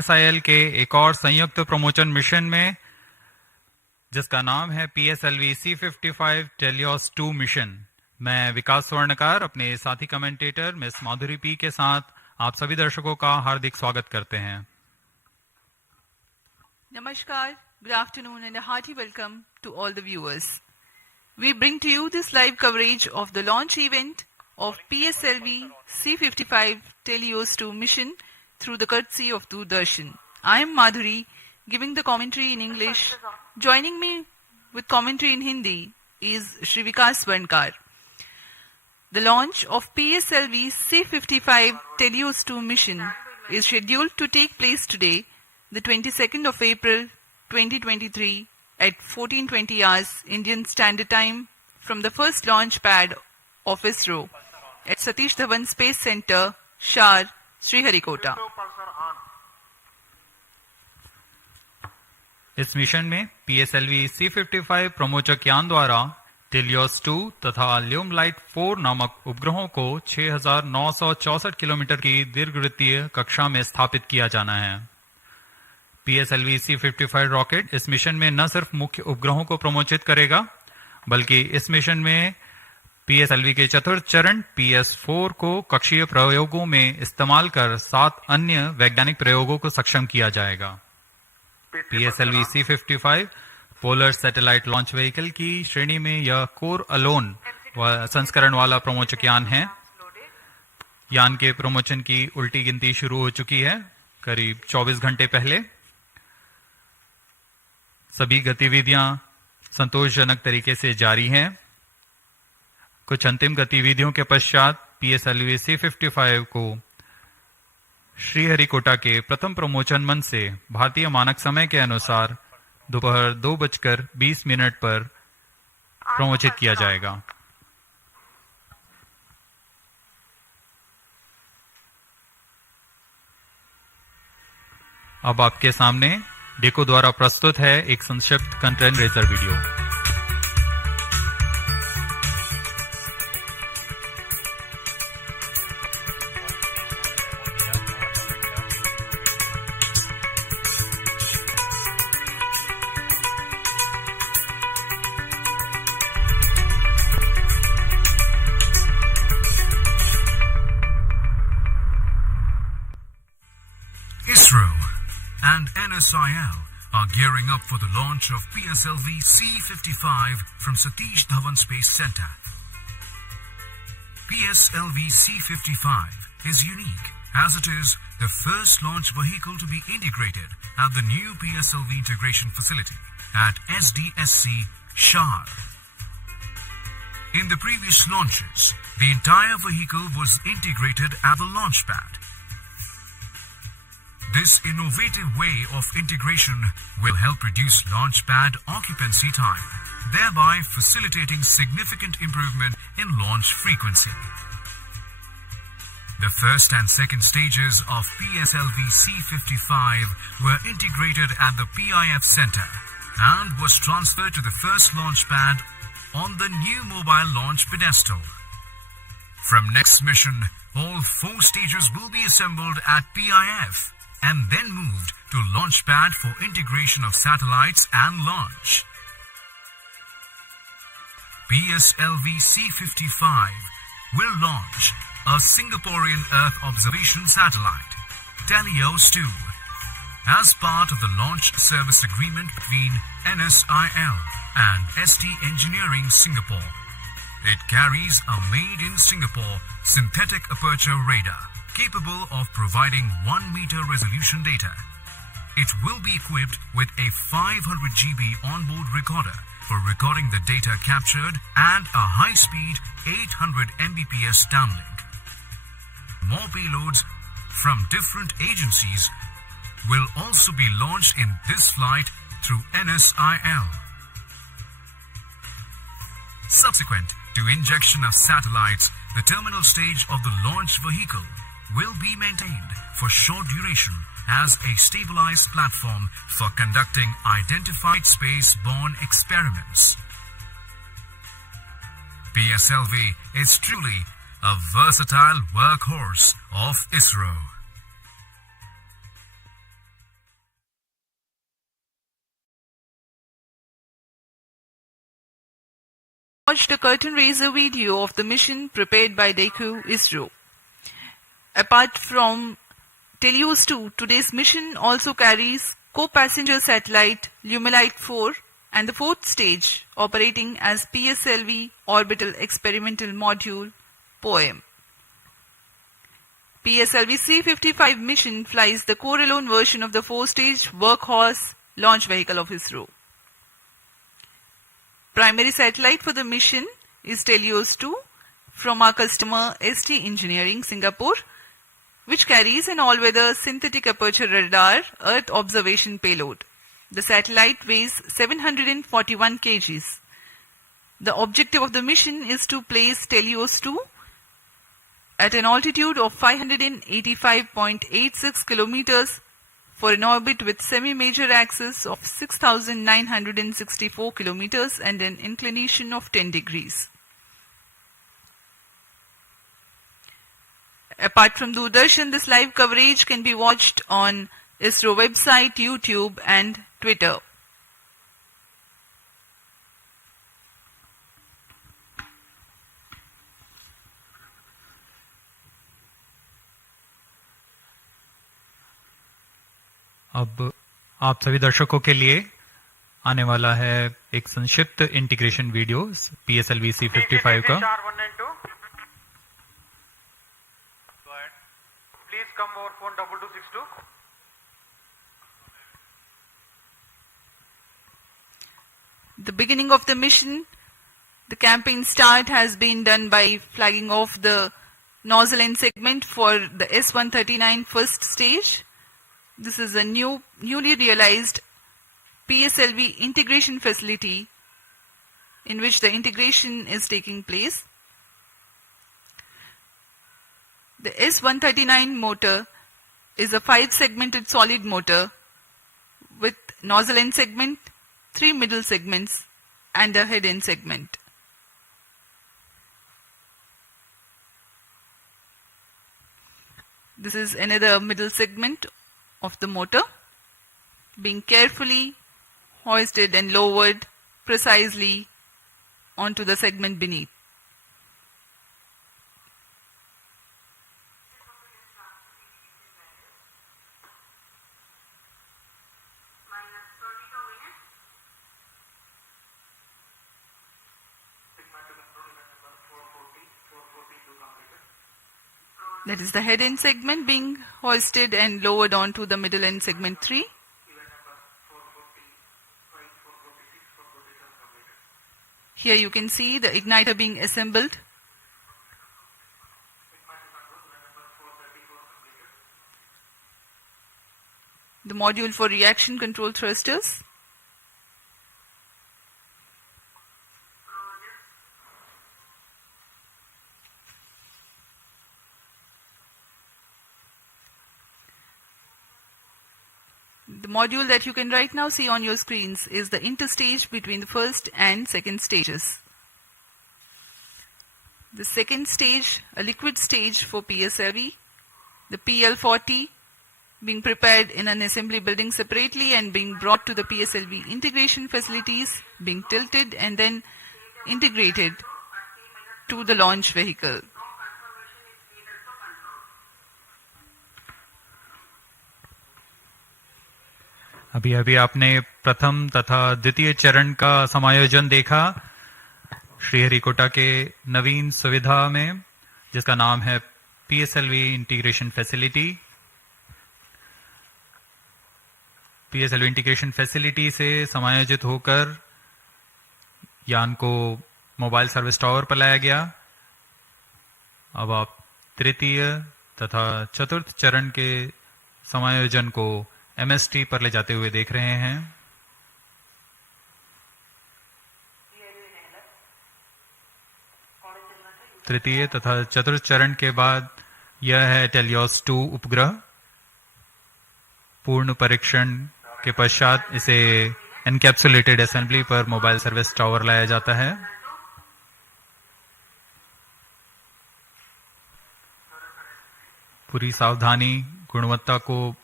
NSIL के एक और संयुक्त प्रमोशन मिशन में, जिसका नाम है PSLV-C55 TeLEOS-2 मिशन। मैं विकास स्वर्णकार अपने साथी कमेंटेटर मिस माधुरी पी के साथ आप सभी दर्शकों का हार्दिक स्वागत करते हैं। Namaskar, good afternoon and a hearty welcome to all the viewers. We bring to you this live coverage of the launch event of PSLV-C55 TeLEOS-2 mission through the courtesy of Doordarshan. I am Madhuri, giving the commentary in English. Joining me with commentary in Hindi is Shri Vikas Swarnkar. The launch of PSLV-C55 TeLEOS-2 mission is scheduled to take place today, the 22nd of April 2023 at 14:20 hours Indian Standard Time from the first launch pad of ISRO at Satish Dhawan Space Center, Shar, Sriharikota. इस mission में PSLV-C55 प्रमोचक यान द्वारा TeLEOS-2 तथा ल्यूमलाइट 4 नामक उपग्रहों को 6,964 kilometre की दीर्घवृत्तीय कक्षा में स्थापित किया जाना है। PSLV-C55 रॉकेट इस मिशन में न सिर्फ मुख्य उपग्रहों को प्रमोचित करेगा, बल्कि इस मिशन में PSLV के चतुर्थ चरण PS4 को कक्षीय प्रयोगों में इस्तेमाल कर 7 अन्य वैज्ञानिक प्रयोगों को सक्षम किया जाएगा। PSLV-C55 polar satellite launch vehicle की श्रेणी में यह कोर अलोन संस्करण वाला प्रमोचक यान है। यान के प्रमोशन की उल्टी गिनती शुरू हो चुकी है करीब 24 घंटे पहले। सभी गतिविधियां संतोषजनक तरीके से जारी हैं। कुछ अंतिम गतिविधियों के पश्चात PSLV-C55 को श्रीहरिकोटा के प्रथम प्रमोचन मंच से भारतीय मानक समय के अनुसार दोपहर 2:20 पर प्रमोचित किया जाएगा। अब आपके सामने डेको द्वारा प्रस्तुत है एक संक्षिप्त content razor video. ISRO and NSIL are gearing up for the launch of PSLV-C55 from Satish Dhawan Space Center. PSLV-C55 is unique as it is the first launch vehicle to be integrated at the new PSLV integration facility at SDSC Shar. In the previous launches, the entire vehicle was integrated at the launch pad. This innovative way of integration will help reduce launch pad occupancy time, thereby facilitating significant improvement in launch frequency. The first and second stages of PSLV-C55 were integrated at the PIF Center and was transferred to the first launch pad on the new mobile launch pedestal. From next mission, all 4 stages will be assembled at PIF and then moved to launch pad for integration of satellites and launch. PSLV-C55 will launch a Singaporean Earth observation satellite, TeLEOS-2, as part of the launch service agreement between NSIL and ST Engineering Singapore. It carries a made-in-Singapore synthetic aperture radar capable of providing 1-meter resolution data. It will be equipped with a 500 GB onboard recorder for recording the data captured and a high-speed 800 Mbps downlink. More payloads from different agencies will also be launched in this flight through NSIL. Subsequent to injection of satellites, the terminal stage of the launch vehicle will be maintained for short duration as a stabilized platform for conducting identified space-borne experiments. PSLV is truly a versatile workhorse of ISRO. watched a curtain raiser video of the mission prepared by DECU ISRO. Apart from TeLEOS-2, today's mission also carries co-passenger satellite Lumelite 4 and the fourth stage operating as PSLV Orbital Experimental Module POEM. PSLV-C55 mission flies the core-alone version of the four-stage workhorse launch vehicle of ISRO. Primary satellite for the mission is TeLEOS-2 from our customer ST Engineering, Singapore, which carries an all-weather synthetic aperture radar Earth observation payload. The satellite weighs 741 kgs. The objective of the mission is to place TeLEOS-2 at an altitude of 585.86 kilometers for an orbit with semi-major axis of 6,964 kilometers and an inclination of 10 degrees. Apart from Doordarshan, this live coverage can be watched on ISRO website, YouTube and Twitter. अब आप सभी दर्शकों के लिए आने वाला है एक संक्षिप्त इंटीग्रेशन वीडियो PSLV-C55 का। Please come over phone 2262. The beginning of the mission, the campaign start has been done by flagging off the nozzle end segment for the S139 first stage. This is a newly realized PSLV integration facility in which the integration is taking place. The S139 motor is a 5-segmented solid motor with nozzle end segment, 3 middle segments and a head end segment. This is another middle segment of the motor being carefully hoisted and lowered precisely onto the segment beneath. That is the head end segment being hoisted and lowered onto the middle end segment 3. Here you can see the igniter being assembled. The module for reaction control thrusters. The module that you can right now see on your screens is the interstage between the first and second stages. The second stage, a liquid stage for PSLV, the PL40 being prepared in an assembly building separately and being brought to the PSLV integration facilities, being tilted and then integrated to the launch vehicle. अभी अभी आपने प्रथम तथा द्वितीय चरण का समायोजन देखा श्रीहरिकोटा के नवीन सुविधा में, जिसका नाम है PSLV integration facility. PSLV integration facility से समायोजित होकर यान को मोबाइल सर्विस टावर पर लाया गया। अब आप तृतीय तथा चतुर्थ चरण के समायोजन को MST पर ले जाते हुए देख रहे हैं। तृतीय तथा चतुर्थ चरण के बाद यह है TeLEOS-2 उपग्रह। पूर्ण परीक्षण के पश्चात इसे एनकैप्सुलेटेड असेंबली पर मोबाइल सर्विस टावर लाया जाता है। पूरी सावधानी, गुणवत्ता को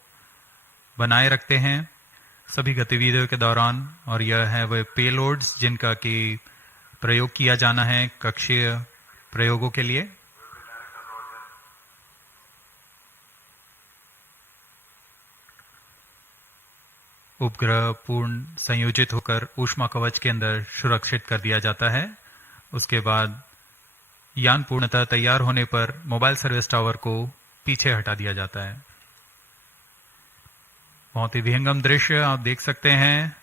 बनाए रखते हैं सभी गतिविधियों के दौरान, और यह है वह पेलोड्स जिनका कि प्रयोग किया जाना है कक्षीय प्रयोगों के लिए। उपग्रह पूर्ण संयोजित होकर ऊष्मा कवच के अंदर सुरक्षित कर दिया जाता है। उसके बाद यान पूर्णतः तैयार होने पर मोबाइल सर्विस टावर को पीछे हटा दिया जाता है। बहुत ही विहंगम दृश्य आप देख सकते हैं।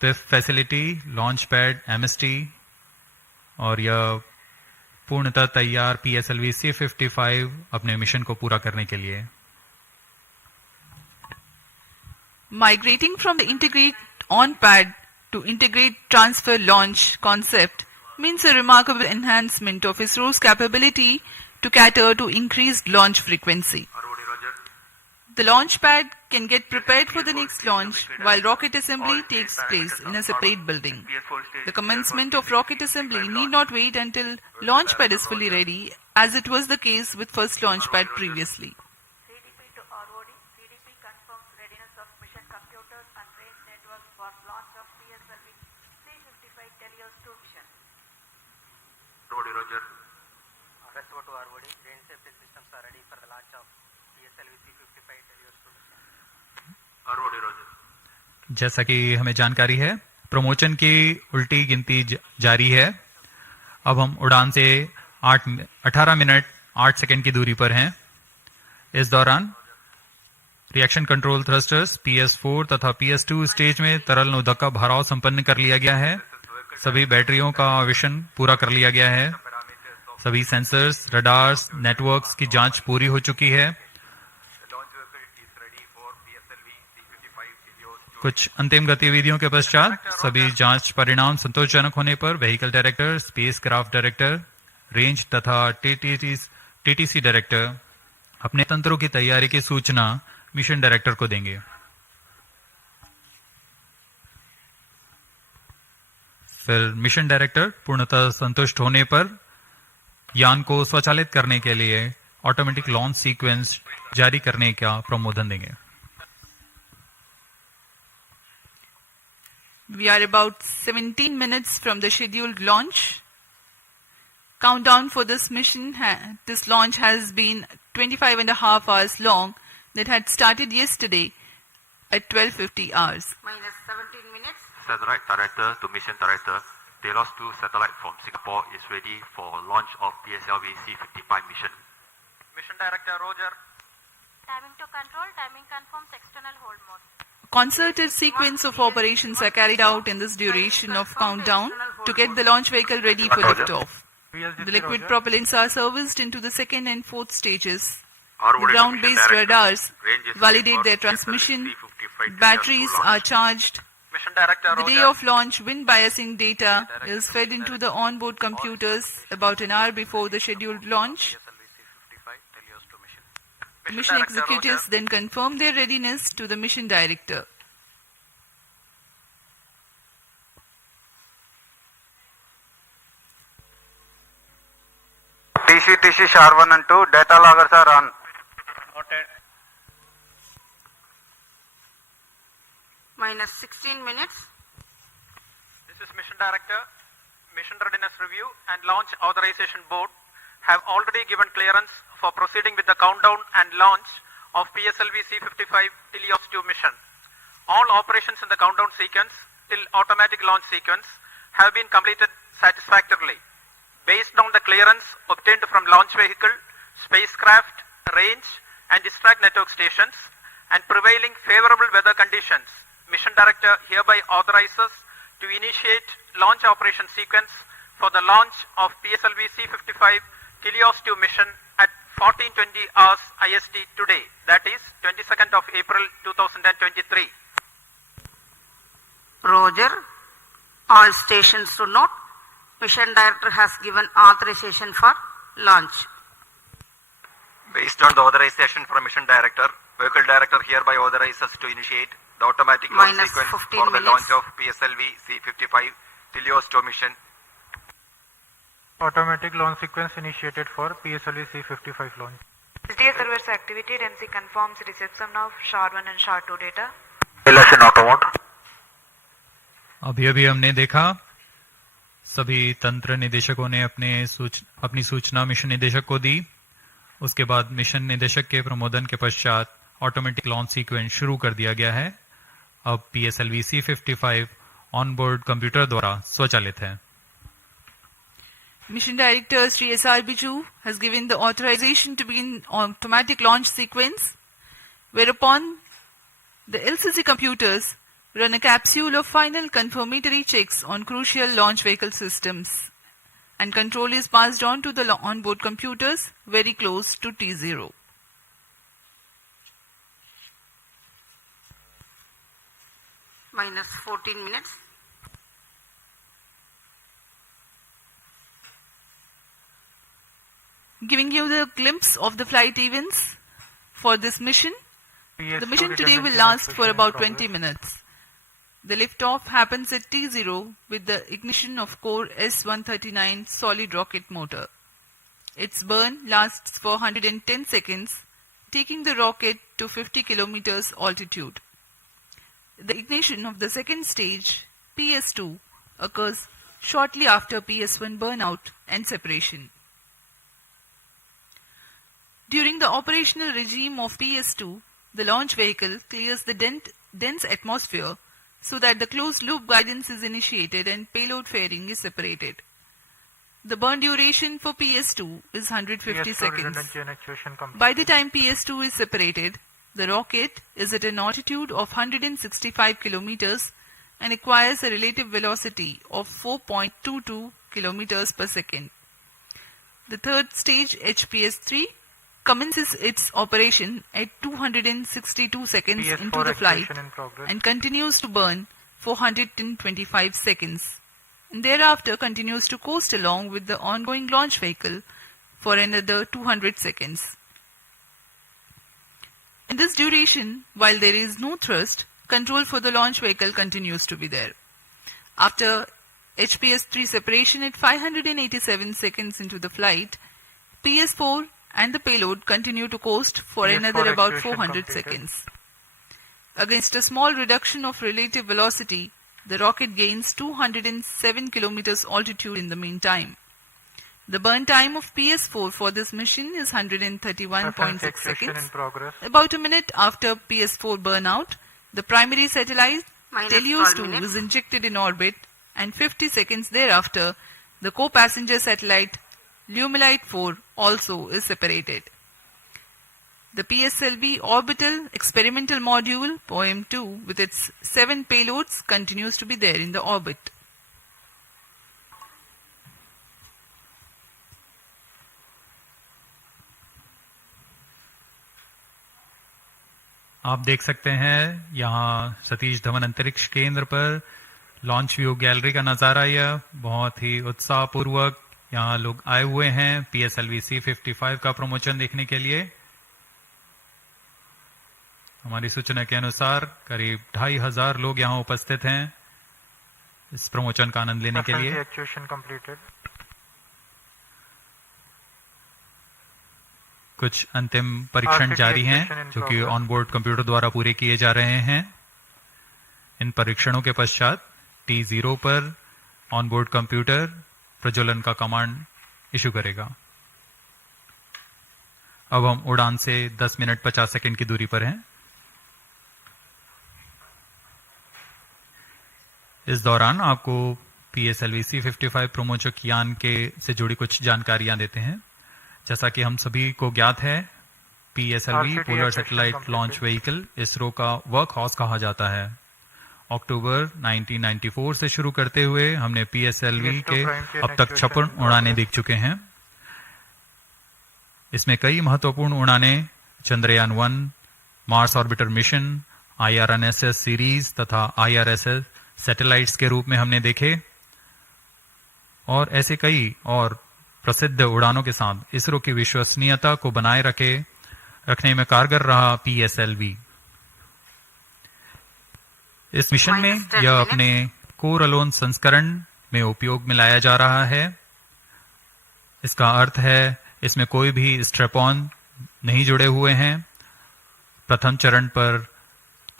PIFF facility, launch pad, MST और यह पूर्णतः तैयार PSLV-C55 अपने मिशन को पूरा करने के लिए। Migrating from the integrate on pad to integrate transfer launch concept means a remarkable enhancement of ISRO's capability to cater to increased launch frequency. The launch pad can get prepared for the next launch while rocket assembly takes place in a separate building. The commencement of rocket assembly need not wait until launch pad is fully ready, as it was the case with first launch pad previously. CDP to ROD. CDP confirms readiness of mission computers and range networks for launch of PSLV-C55 TeLEOS-2 mission. Roger. Rest to ROD. Range safety systems are ready for the launch of PSLV-C55 TeLEOS-2 mission. Roger. जैसा कि हमें जानकारी है, promotion की उल्टी गिनती जारी है। अब हम उड़ान से 18 मिनट 8 सेकंड की दूरी पर हैं। इस दौरान रिएक्शन कंट्रोल थ्रस्टर्स PS4 तथा PS2 स्टेज में तरल नोदक का भराव संपन्न कर लिया गया है। सभी बैटरियों का आवेशन पूरा कर लिया गया है। सभी सेंसर्स, रडार्स, नेटवर्क्स की जांच पूरी हो चुकी है। कुछ अंतिम गतिविधियों के पश्चात सभी जांच परिणाम संतोषजनक होने पर vehicle director, space craft director, range तथा टीटीसी डायरेक्टर अपने तंत्रों की तैयारी की सूचना मिशन डायरेक्टर को देंगे। फिर मिशन डायरेक्टर पूर्णतः संतुष्ट होने पर यान को स्वचालित करने के लिए ऑटोमेटिक लॉन्च सीक्वेंस जारी करने का प्रमोदन देंगे। We are about 17 minutes from the scheduled launch. Countdown for this mission, this launch has been 25 and a half hours long. That had started yesterday at 12:50 hours. Minus 17 minutes. Satellite Director to Mission Director, TeLEOS-2 satellite from Singapore is ready for launch of PSLV-C55 mission. Mission Director Roger. Timing to control. Timing confirms external hold mode. Concerted sequence of operations are carried out in this duration of countdown to get the launch vehicle ready for liftoff. The liquid propellants are serviced into the second and fourth stages. The ground-based radars validate their transmission. Batteries are charged. Mission Director The day Roger. of launch, wind biasing data is fed into the onboard computers about an hour before the scheduled launch. PSLV-C55 TeLEOS-2 mission. The mission executives then confirm their readiness to the mission director. TC SHAR 1 and 2 data loggers are on. Noted. Minus 16 minutes. This is Mission Director. Mission Readiness Review and Launch Authorization Board have already given clearance for proceeding with the countdown and launch of PSLV-C55 TeLEOS-2 mission. All operations in the countdown sequence till automatic launch sequence have been completed satisfactorily. Based on the clearance obtained from launch vehicle, spacecraft, range and distract network stations and prevailing favorable weather conditions, Mission Director hereby authorizes to initiate launch operation sequence for the launch of PSLV-C55 TeLEOS-2 mission at 14:20 hours IST today, that is 22nd of April 2023. Roger. All stations to note. Mission Director has given authorization for launch. Based on the authorization from Mission Director, Vehicle Director hereby authorizes to initiate the automatic launch Minus sequence 15 for the launch minutes. of PSLV-C55 TeLEOS-2 mission. Automatic launch sequence initiated for PSLV-C55 launch. SDA servers activated. MC confirms reception of SHAR 1 and SHAR 2 data. LS in auto mode. अभी हमने देखा सभी तंत्र निदेशकों ने अपनी सूचना mission निदेशक को दी। उसके बाद मिशन निदेशक के प्रमोदन के पश्चात ऑटोमेटिक लॉन्च सीक्वेंस शुरू कर दिया गया है। अब PSLV-C55 ऑन बोर्ड कंप्यूटर द्वारा स्वचालित है। Mission Director Sri S.R. Biju has given the authorization to begin automatic launch sequence, whereupon the LCC computers run a capsule of final confirmatory checks on crucial launch vehicle systems, and control is passed on to the onboard computers very close to T0. Minus 14 minutes. Giving you the glimpse of the flight events for this mission. The mission today will last for about 20 minutes. The liftoff happens at T0 with the ignition of core S-139 solid rocket motor. Its burn lasts for 110 seconds, taking the rocket to 50 kilometers altitude. The ignition of the second stage, PS2, occurs shortly after PS1 burnout and separation. During the operational regime of PS2, the launch vehicle clears the dense atmosphere so that the closed-loop guidance is initiated and payload fairing is separated. The burn duration for PS2 is 150 seconds. By the time PS2 is separated, the rocket is at an altitude of 165 kilometers and acquires a relative velocity of 4.22 kilometers per second. The third stage, HPS-3, commences its operation at 262 seconds into the flight and continues to burn for 125 seconds. And thereafter continues to coast along with the ongoing launch vehicle for another 200 seconds. In this duration, while there is no thrust, control for the launch vehicle continues to be there. After HPS-3 separation at 587 seconds into the flight, PS4 and the payload continue to coast for another about 400 seconds. Against a small reduction of relative velocity, the rocket gains 207 kilometers altitude in the meantime. The burn time of PS4 for this mission is 131.6 seconds. About a minute after PS4 burnout, the primary satellite TeLEOS-2 is injected in orbit, and 50 seconds thereafter, the co-passenger satellite Lumilite 4 also is separated. The PSLV Orbital experimental module POEM-2 with its 7 payloads continues to be there in the orbit. आप देख सकते हैं यहाँ सतीश धवन अंतरिक्ष केंद्र पर launch view gallery का नजारा। यह बहुत ही उत्साहपूर्वक यहाँ लोग आए हुए हैं PSLV-C55 का प्रमोशन देखने के लिए। हमारी सूचना के अनुसार करीब 2500 लोग यहाँ उपस्थित हैं इस प्रमोशन का आनंद लेने के लिए। कुछ अंतिम परीक्षण जारी हैं जो कि ऑनबोर्ड कंप्यूटर द्वारा पूरे किए जा रहे हैं। इन परीक्षणों के पश्चात T0 पर ऑनबोर्ड कंप्यूटर प्रज्वलन का कमांड इशू करेगा। अब हम उड़ान से 10 मिनट 50 सेकंड की दूरी पर हैं। इस दौरान आपको PSLV-C55 प्रमोचक यान के से जुड़ी कुछ जानकारियां देते हैं। जैसा कि हम सभी को ज्ञात है, PSLV polar satellite launch vehicle ISRO का वर्क हाउस कहा जाता है। अक्टूबर 1994 से शुरू करते हुए हमने PSLV के अब तक 56 उड़ानें देख चुके हैं। इसमें कई महत्वपूर्ण उड़ानें Chandrayaan one, Mars orbiter mission, IRNSS series तथा IRSS सैटेलाइट्स के रूप में हमने देखे, और ऐसे कई और प्रसिद्ध उड़ानों के साथ इसरो की विश्वसनीयता को बनाए रखने में कारगर रहा PSLV। इस मिशन में यह अपने कोर अलोन संस्करण में उपयोग में लाया जा रहा है। इसका अर्थ है इसमें कोई भी स्ट्रैप-ऑन नहीं जुड़े हुए हैं। प्रथम चरण पर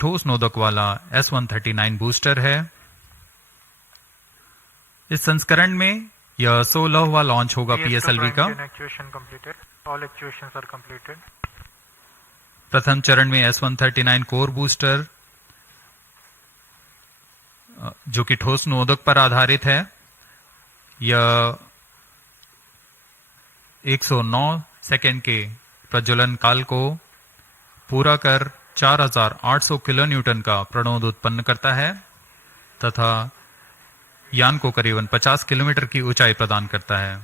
ठोस नोदक वाला S-139 बूस्टर है। इस संस्करण में यह 16वां लॉन्च होगा PSLV का। Actuation completed. All actuations are completed. प्रथम चरण में S139 कोर बूस्टर जो कि ठोस नोदक पर आधारित है, यह 109 सेकेंड के प्रज्वलन काल को पूरा कर 4800 किलो न्यूटन का प्रणोद उत्पन्न करता है तथा यान को करीबन 50 किलोमीटर की ऊंचाई प्रदान करता है।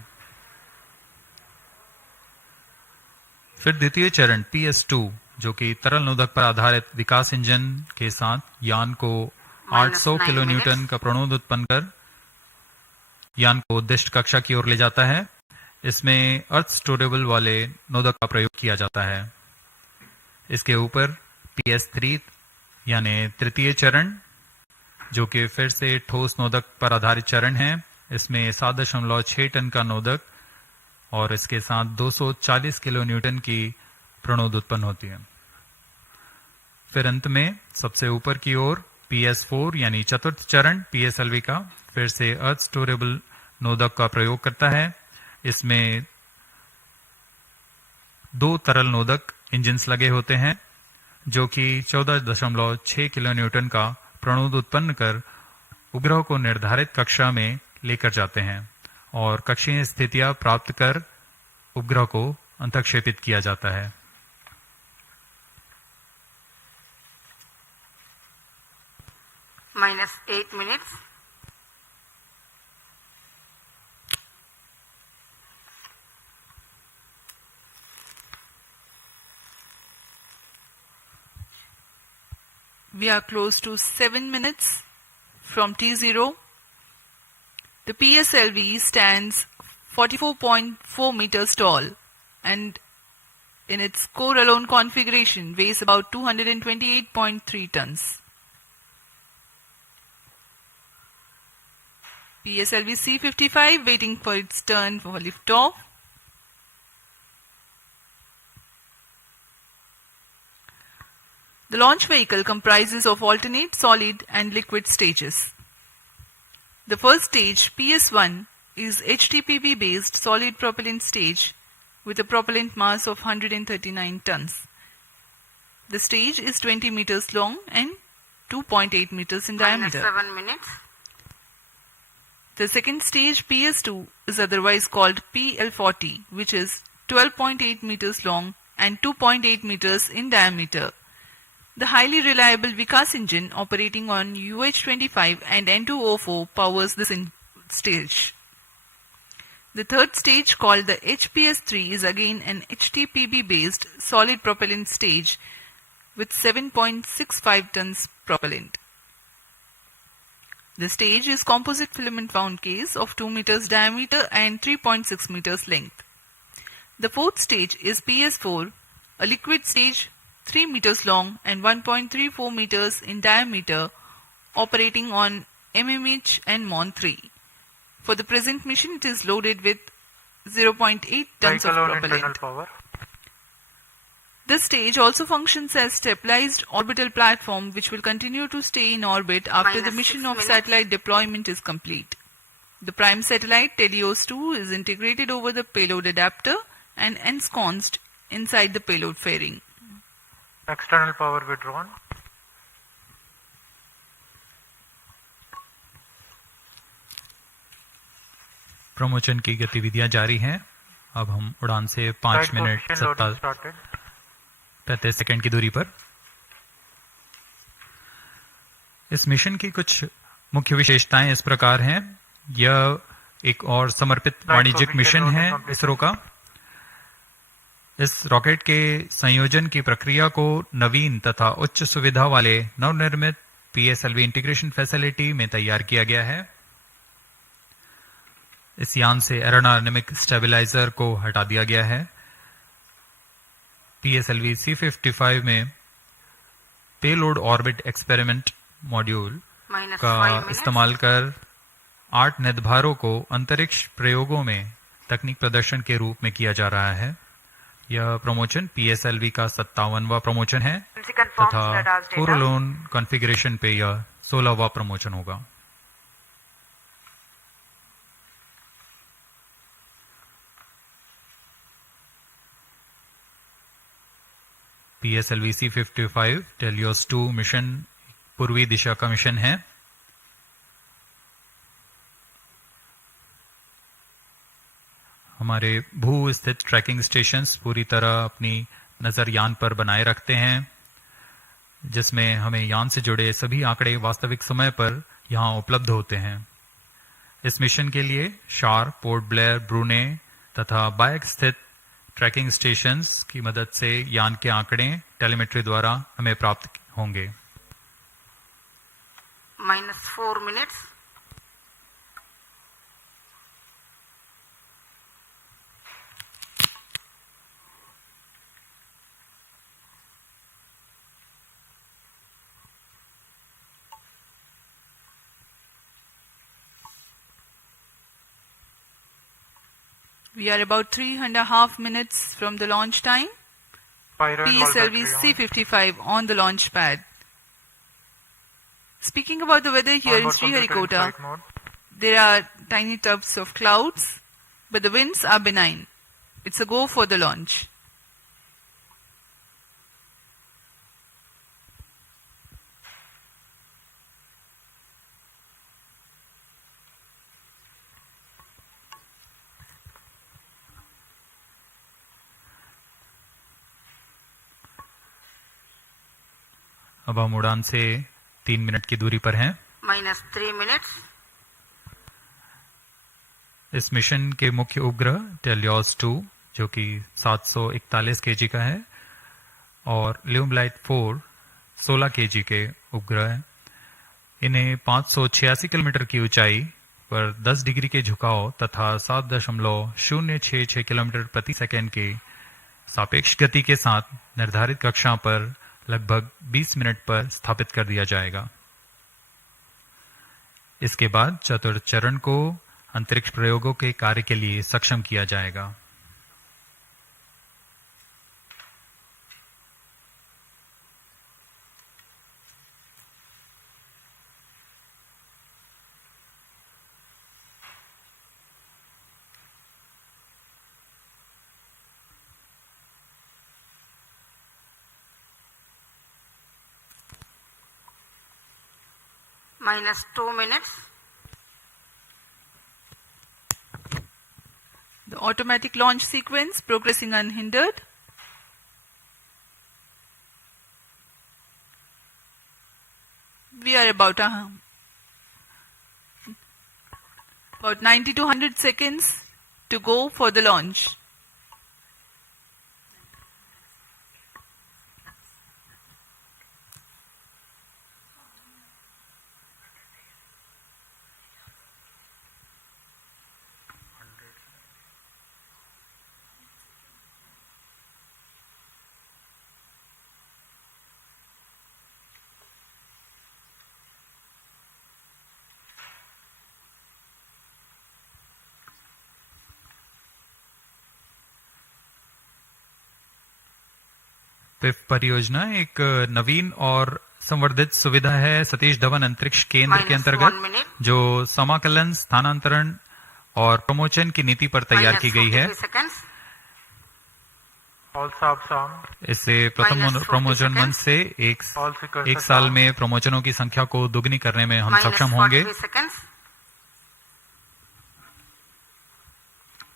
फिर द्वितीय चरण PS2 जो कि तरल नोदक पर आधारित विकास इंजन के साथ यान को 800 किलो न्यूटन का प्रणोद उत्पन्न कर यान को उद्दिष्ट कक्षा की ओर ले जाता है। इसमें अर्थ स्टोरेबल वाले नोदक का प्रयोग किया जाता है। इसके ऊपर PS3 यानी तृतीय चरण जो कि फिर से ठोस नोदक पर आधारित चरण है, इसमें 7.6 टन का नोदक और इसके साथ 240 किलो न्यूटन की प्रणोद उत्पन्न होती है। फिर अंत में सबसे ऊपर की ओर PS4 यानी चतुर्थ चरण PSLV का फिर से अर्थ स्टोरेबल नोदक का प्रयोग करता है। इसमें 2 तरल नोदक इंजिन्स लगे होते हैं जो कि 14.6 किलो न्यूटन का प्रणोद उत्पन्न कर उपग्रह को निर्धारित कक्षा में लेकर जाते हैं और कक्षीय स्थितियां प्राप्त कर उपग्रह को अंतक्षेपित किया जाता है। -8 minutes. We are close to 7 minutes from T0. The PSLV stands 44.4 meters tall and in its core alone configuration weighs about 228.3 tons. PSLV-C55 waiting for its turn for liftoff. The launch vehicle comprises of alternate solid and liquid stages. The first stage, PS1, is HTPB based solid propellant stage with a propellant mass of 139 tons. The stage is 20 meters long and 2.8 meters in diameter. -7 minutes. The second stage, PS2, is otherwise called PL40, which is 12.8 meters long and 2.8 meters in diameter. The highly reliable Vikas engine operating on UH-25 and N2O4 powers this stage. The third stage, called the HPS-3, is again an HTPB-based solid propellant stage with 7.65 tons propellant. The stage is composite filament wound case of 2 meters diameter and 3.6 meters length. The fourth stage is PS4, a liquid stage 3 meters long and 1.34 meters in diameter, operating on MMH and MON3. For the present mission, it is loaded with 0.8 tons of propellant. Power. This stage also functions as stabilized orbital platform which will continue to stay in orbit after the mission of satellite deployment is complete. The prime satellite TeLEOS-2 is integrated over the payload adapter and ensconced inside the payload fairing. External power withdrawn. Promotion की गतिविधियां जारी हैं। अब हम उड़ान से 5 minute 37 second की दूरी पर। इस मिशन की कुछ मुख्य विशेषताएं इस प्रकार हैं। यह एक और समर्पित वाणिज्यिक मिशन है इसरो का। इस रॉकेट के संयोजन की प्रक्रिया को नवीन तथा उच्च सुविधा वाले नवनिर्मित PSLV इंटीग्रेशन फैसिलिटी में तैयार किया गया है। इस यान से एरोडायनेमिक स्टेबलाइजर को हटा दिया गया है। PSLV-C55 में पेलोड ऑर्बिट एक्सपेरिमेंट मॉड्यूल का इस्तेमाल कर 8 निदभारों को अंतरिक्ष प्रयोगों में तकनीक प्रदर्शन के रूप में किया जा रहा है। यह प्रमोशन PSLV का 57वां प्रमोशन है तथा कोर अलोन कॉन्फ़िगरेशन पे यह 16वां प्रमोशन होगा। PSLV-C55 TeLEOS-2 मिशन पूर्वी दिशा का मिशन है। हमारे भू स्थित ट्रैकिंग स्टेशंस पूरी तरह अपनी नजर यान पर बनाए रखते हैं, जिसमें हमें यान से जुड़े सभी आंकड़े वास्तविक समय पर यहां उपलब्ध होते हैं। इस मिशन के लिए शार, पोर्ट ब्लेयर, ब्रूने तथा बायक स्थित ट्रैकिंग स्टेशंस की मदद से यान के आंकड़े टेलीमेट्री द्वारा हमें प्राप्त होंगे। -4 minutes. We are about 3.5 minutes from the launch time. PSLV-C55 on the launch pad. Speaking about the weather here in Sriharikota, there are tiny tufts of clouds, but the winds are benign. It's a go for the launch. अब हम उड़ान से 3 minute की दूरी पर हैं। -3 minutes. इस mission के मुख्य उपग्रह TeLEOS-2 जो कि 741 kg का है और ल्यूमलाइट 4 16 kg के उपग्रह हैं। इन्हें 586 किलोमीटर की ऊंचाई पर 10 डिग्री के झुकाव तथा 7.066 किलोमीटर प्रति सेकंड के सापेक्ष गति के साथ निर्धारित कक्षा पर लगभग 20 मिनट पर स्थापित कर दिया जाएगा। इसके बाद चतुर्थ चरण को अंतरिक्ष प्रयोगों के कार्य के लिए सक्षम किया जाएगा। -2 minutes. The automatic launch sequence progressing unhindered. We are about 90 to 100 seconds to go for the launch. PIFF परियोजना एक नवीन और संवर्धित सुविधा है सतीश धवन अंतरिक्ष केंद्र के अंतर्गत, जो समाकलन, स्थानांतरण और प्रमोशन की नीति पर तैयार की गई है। इससे प्रथम प्रमोशन मंच से एक साल में प्रमोशनों की संख्या को दुगनी करने में हम सक्षम होंगे।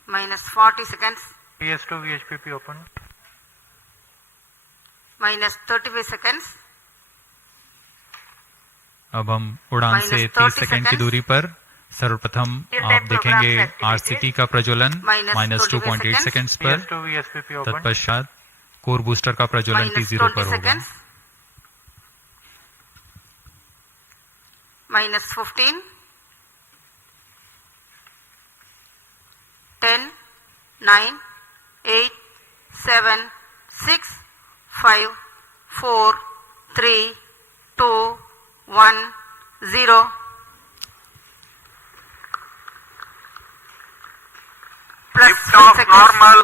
-40 seconds. PS2 VHPP open. -35 seconds. अब हम उड़ान से 30 सेकंड की दूरी पर सर्वप्रथम आप देखेंगे आरसीटी का प्रज्वलन -2.8 सेकंड्स पर। तत्पश्चात कोर बूस्टर का प्रज्वलन T0 पर होगा। -15. 10, 9, 8, 7, 6, 5, 4, 3, 2, 1, 0. Lift-off normal.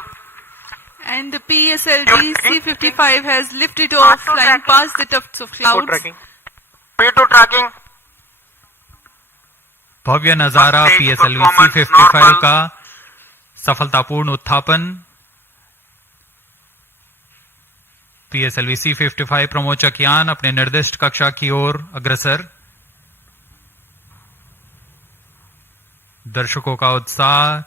And the PSLV-C55 has lifted off, flying past the tufts of clouds. P2 tracking. भव्य नजारा PSLV-C55 का सफलतापूर्ण उत्थापन। PSLV-C55 प्रमोचक यान अपने निर्दिष्ट कक्षा की ओर अग्रसर। दर्शकों का उत्साह,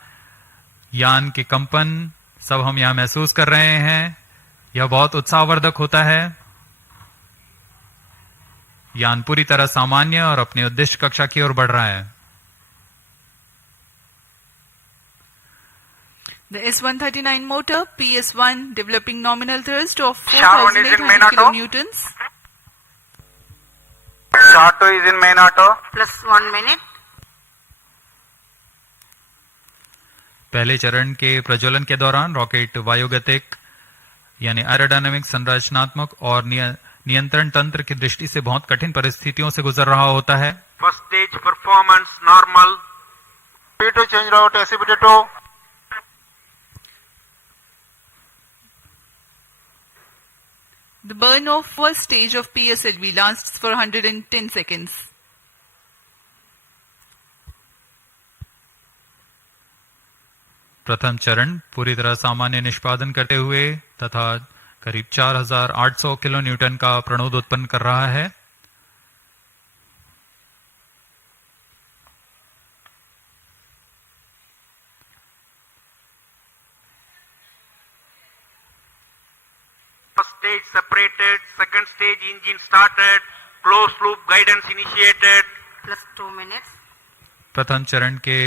यान के कंपन सब हम यहां महसूस कर रहे हैं। यह बहुत उत्साहवर्धक होता है। यान पूरी तरह सामान्य और अपनी उद्दिष्ट कक्षा की ओर बढ़ रहा है। The S139 motor PS1 developing nominal thrust of Sharp is in main 4,800 auto. kilonewtons. Short 2 is in main auto. plus 1 minute. पहले चरण के प्रज्वलन के दौरान रॉकेट वायुगतिक यानी एरोडायनामिक, संरचनात्मक और नियंत्रण तंत्र की दृष्टि से बहुत कठिन परिस्थितियों से गुजर रहा होता है। First stage performance normal. P2 change route SCBT2. The burn of first stage of PSLV lasts for 110 seconds. प्रथम चरण पूरी तरह सामान्य निष्पादन करते हुए तथा करीब 4800 किलो न्यूटन का प्रणोद उत्पन्न कर रहा है। First stage separated, second stage engine started, closed loop guidance initiated. plus 2 minutes. प्रथम चरण के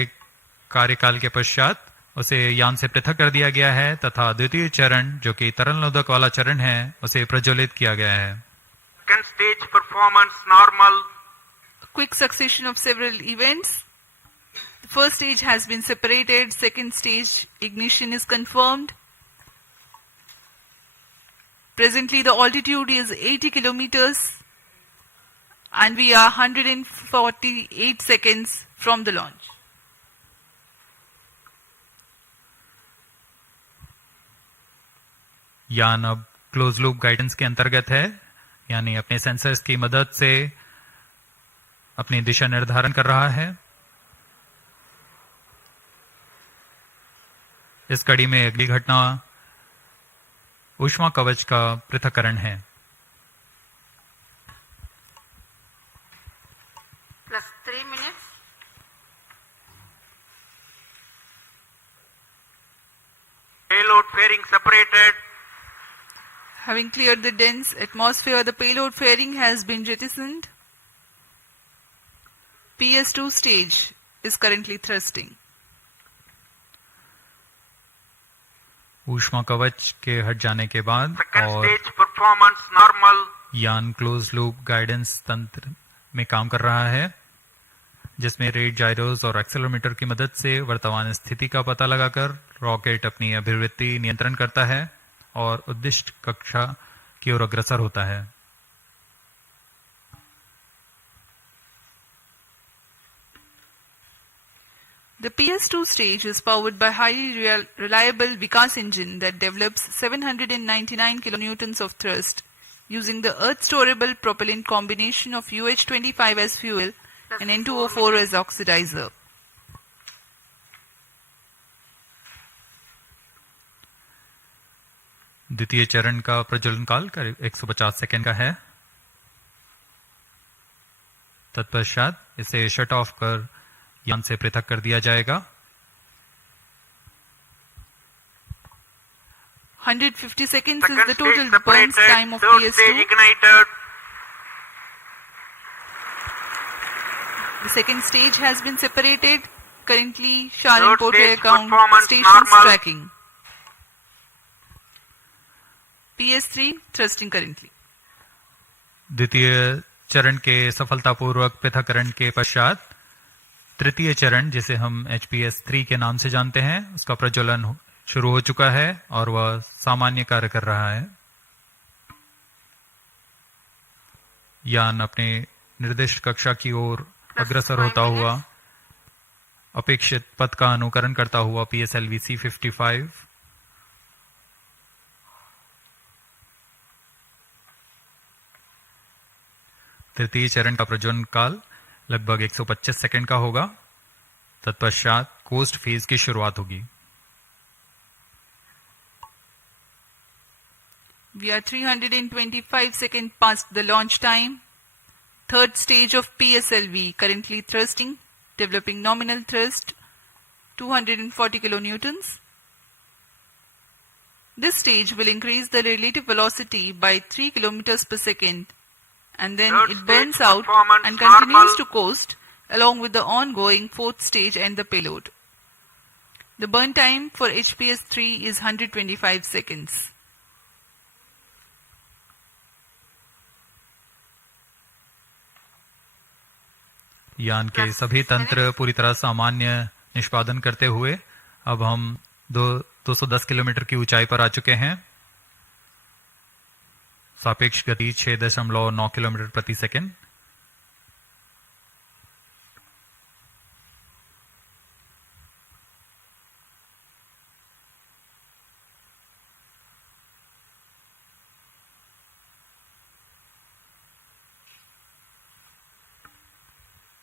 कार्यकाल के पश्चात उसे यान से पृथक कर दिया गया है तथा द्वितीय चरण जो कि तरल नोदक वाला चरण है उसे प्रज्वलित किया गया है। Second stage performance normal. Quick succession of several events. The first stage has been separated, second stage ignition is confirmed. Presently the altitude is 80 kilometers and we are 148 seconds from the launch. यान अब close loop guidance के अंतर्गत है, यानी अपने sensors की मदद से अपनी दिशा निर्धारण कर रहा है। इस कड़ी में अगली घटना ऊष्मा कवच का पृथक्करण है। plus 3 minutes. Payload fairing separated. Having cleared the dense atmosphere, the payload fairing has been jettisoned. PS2 stage is currently thrusting. ऊष्मा कवच के हट जाने के बाद Second और stage performance normal. यान क्लोज लूप गाइडेंस तंत्र में काम कर रहा है, जिसमें रेट, जाइरोस और एक्सेलेरोमीटर की मदद से वर्तमान स्थिति का पता लगाकर रॉकेट अपनी अभिवृत्ति नियंत्रण करता है और उद्दिष्ट कक्षा की ओर अग्रसर होता है। The PS2 stage is powered by highly reliable Vikas engine that develops 799 kilonewtons of thrust using the earth-storable propellant combination of UH-25 as fuel and N2O4 as oxidizer. द्वितीय चरण का प्रज्वलन काल करीब 150 सेकेंड का है। तत्पश्चात इसे शट ऑफ कर यान से पृथक कर दिया जाएगा। 150 seconds is Second the stage total burn separated. time of Third stage PS2. ignited. The second stage has been separated. Currently, Shah Third Import stage account performance stations normal. tracking. PS3 thrusting currently. द्वितीय चरण के सफलतापूर्वक पृथक्करण के पश्चात तृतीय चरण, जिसे हम HPS-3 के नाम से जानते हैं, उसका प्रज्वलन शुरू हो चुका है और वह सामान्य कार्य कर रहा है। यान अपने निर्दिष्ट कक्षा की ओर अग्रसर होता हुआ अपेक्षित पथ का अनुकरण करता हुआ PSLV-C55 तृतीय चरण का प्रज्वलन काल लगभग 125 सेकंड का होगा। तत्पश्चात कोस्ट फेज की शुरुआत होगी। We are 325 seconds past the launch time. Third stage of PSLV, currently thrusting, developing nominal thrust, 240 kilonewtons. This stage will increase the relative velocity by 3 kilometers per second, and then it burns out and continues to coast along with the ongoing fourth stage and the payload. The burn time for HPS-3 is 125 seconds. यान के सभी तंत्र पूरी तरह सामान्य निष्पादन करते हुए अब हम 210 किलोमीटर की ऊंचाई पर आ चुके हैं। सापेक्ष गति 6.9 किलोमीटर प्रति second.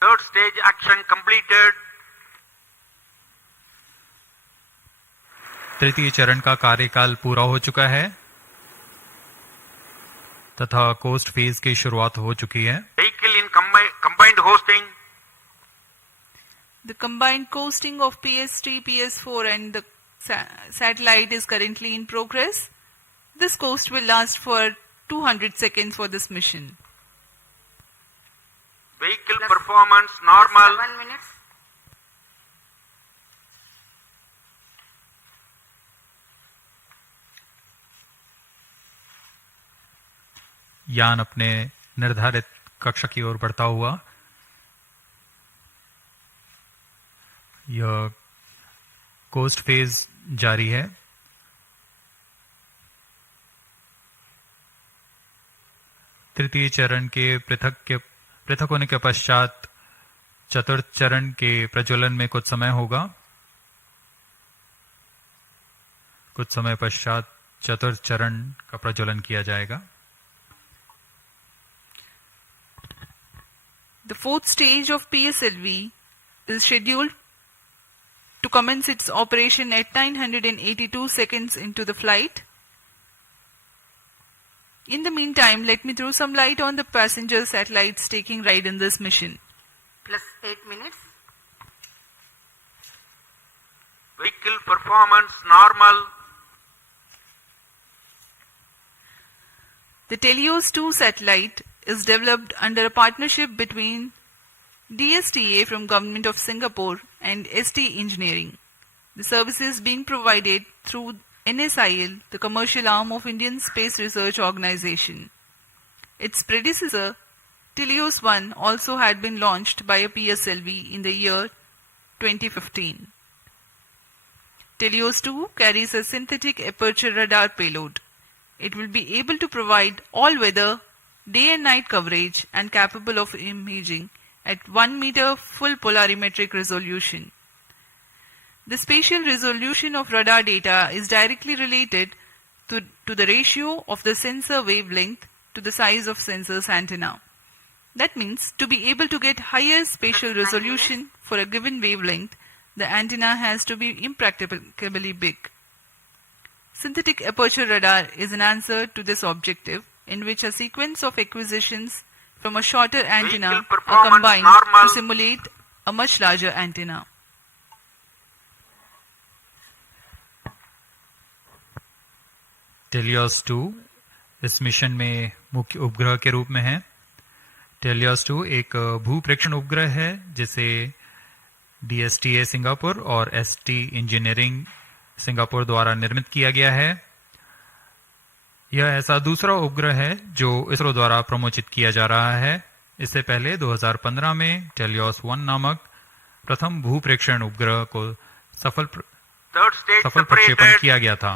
Third stage action completed. तृतीय चरण का कार्यकाल पूरा हो चुका है तथा कोस्ट फेज की शुरुआत हो चुकी है। Vehicle in combined hosting. The combined coasting of PS3, PS4 and the satellite is currently in progress. This coast will last for 200 seconds for this mission. Vehicle performance normal. 7 minutes. यान अपने निर्धारित कक्षा की ओर बढ़ता हुआ यह कोस्ट फेज जारी है। तृतीय चरण के पृथक होने के पश्चात चतुर्थ चरण के प्रज्वलन में कुछ समय होगा। कुछ समय पश्चात चतुर्थ चरण का प्रज्वलन किया जाएगा। The fourth stage of PSLV is scheduled to commence its operation at 982 seconds into the flight. In the meantime, let me throw some light on the passenger satellites taking ride in this mission. Plus 8 minutes. Vehicle performance normal. The TeLEOS-2 satellite is developed under a partnership between DSTA from Government of Singapore and ST Engineering. The service is being provided through NSIL, the commercial arm of Indian Space Research Organization. Its predecessor, TeLEOS-1, also had been launched by a PSLV in the year 2015. TeLEOS-2 carries a synthetic aperture radar payload. It will be able to provide all-weather, day and night coverage and capable of imaging at 1 meter full polarimetric resolution. The spatial resolution of radar data is directly related to the ratio of the sensor wavelength to the size of sensor's antenna. That means to be able to get higher spatial resolution for a given wavelength, the antenna has to be impracticably big. Synthetic aperture radar is an answer to this objective, in which a sequence of acquisitions from a shorter antenna are combined to simulate a much larger antenna. TeLEOS-2 इस mission में मुख्य उपग्रह के रूप में है। TeLEOS-2 एक भूप्रेक्षण उपग्रह है जिसे DSTA सिंगापुर और ST इंजीनियरिंग सिंगापुर द्वारा निर्मित किया गया है। यह ऐसा दूसरा उपग्रह है जो इसरो द्वारा प्रमोचित किया जा रहा है। इससे पहले 2015 में TeLEOS-1 नामक प्रथम भूप्रेक्षण उपग्रह को सफल प्रक्षेपण किया गया था।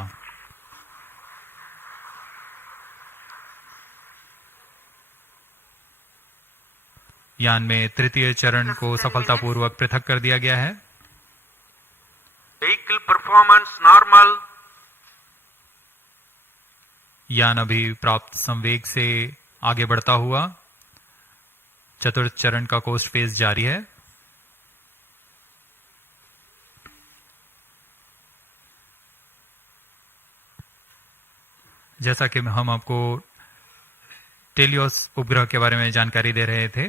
यान में तृतीय चरण को सफलतापूर्वक पृथक कर दिया गया है। Vehicle performance normal. यान अभी प्राप्त संवेग से आगे बढ़ता हुआ चतुर्थ चरण का कोस्ट फेज जारी है। जैसा कि हम आपको टेलियोस उपग्रह के बारे में जानकारी दे रहे थे,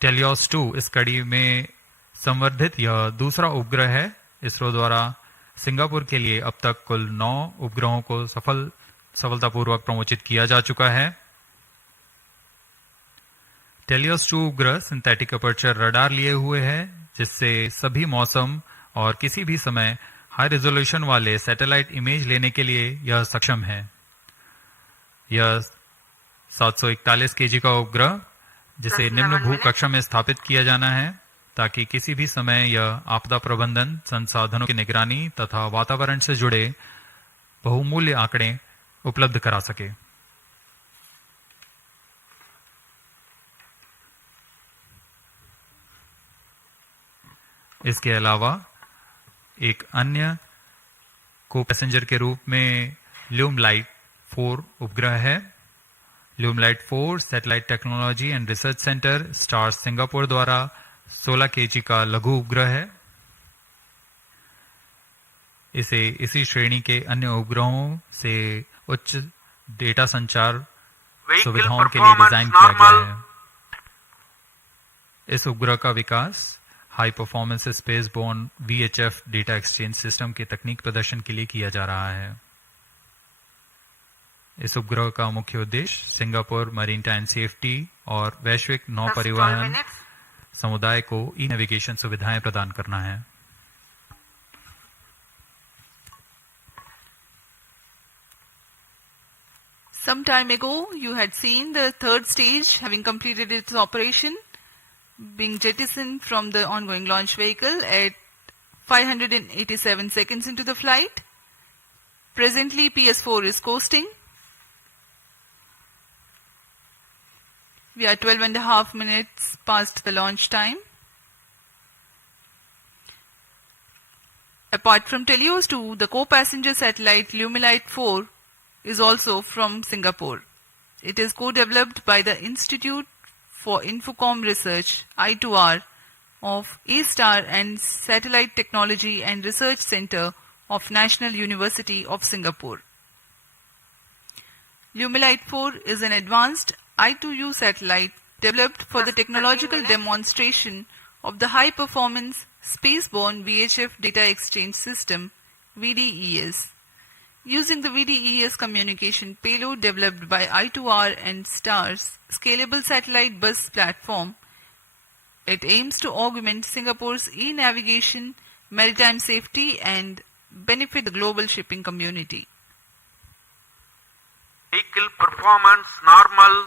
TeLEOS-2 इस कड़ी में संवर्धित यह दूसरा उपग्रह है। इसरो द्वारा सिंगापुर के लिए अब तक कुल 9 उपग्रहों को सफलतापूर्वक प्रमोचित किया जा चुका है। TeLEOS-2 उपग्रह सिंथेटिक अपर्चर रडार लिए हुए है, जिससे सभी मौसम और किसी भी समय हाई रेजोल्यूशन वाले सैटेलाइट इमेज लेने के लिए यह सक्षम है। यह 741 kg का उपग्रह, जिसे निम्न भू कक्षा में स्थापित किया जाना है, ताकि किसी भी समय यह आपदा प्रबंधन, संसाधनों की निगरानी तथा वातावरण से जुड़े बहुमूल्य आंकड़े उपलब्ध करा सके। इसके अलावा एक अन्य को पैसेंजर के रूप में ल्यूमलाइट 4 उपग्रह है। ल्यूमलाइट 4 satellite technology and research centre star Singapore द्वारा 16 kg का लघु उपग्रह है। इसे इसी श्रेणी के अन्य उपग्रहों से उच्च डेटा संचार सुविधाओं के लिए डिजाइन किया गया है। इस उपग्रह का विकास high performance spaceborne VHF data exchange system के तकनीक प्रदर्शन के लिए किया जा रहा है। इस उपग्रह का मुख्य उद्देश्य सिंगापुर मरीनटाइन सेफ्टी और वैश्विक नौ परिवहन समुदाय को ई नेविगेशन सुविधाएं प्रदान करना है। Some time ago, you had seen the third stage having completed its operation, being jettisoned from the ongoing launch vehicle at 587 seconds into the flight. Presently, PS4 is coasting. We are 12.5 minutes past the launch time. Apart from TeLEOS-2, the co-passenger satellite Llumilite 4 is also from Singapore. It is co-developed by the Institute for Infocom Research, I2R, of A-Star and Satellite Technology and Research Center of National University of Singapore. Llumilite 4 is an advanced I2U satellite developed for the technological demonstration of the high-performance spaceborne VHF data exchange system, VDES. Using the VDES communication payload developed by I2R and STAR's scalable satellite bus platform, it aims to augment Singapore's e-navigation, maritime safety and benefit the global shipping community. Vehicle performance normal.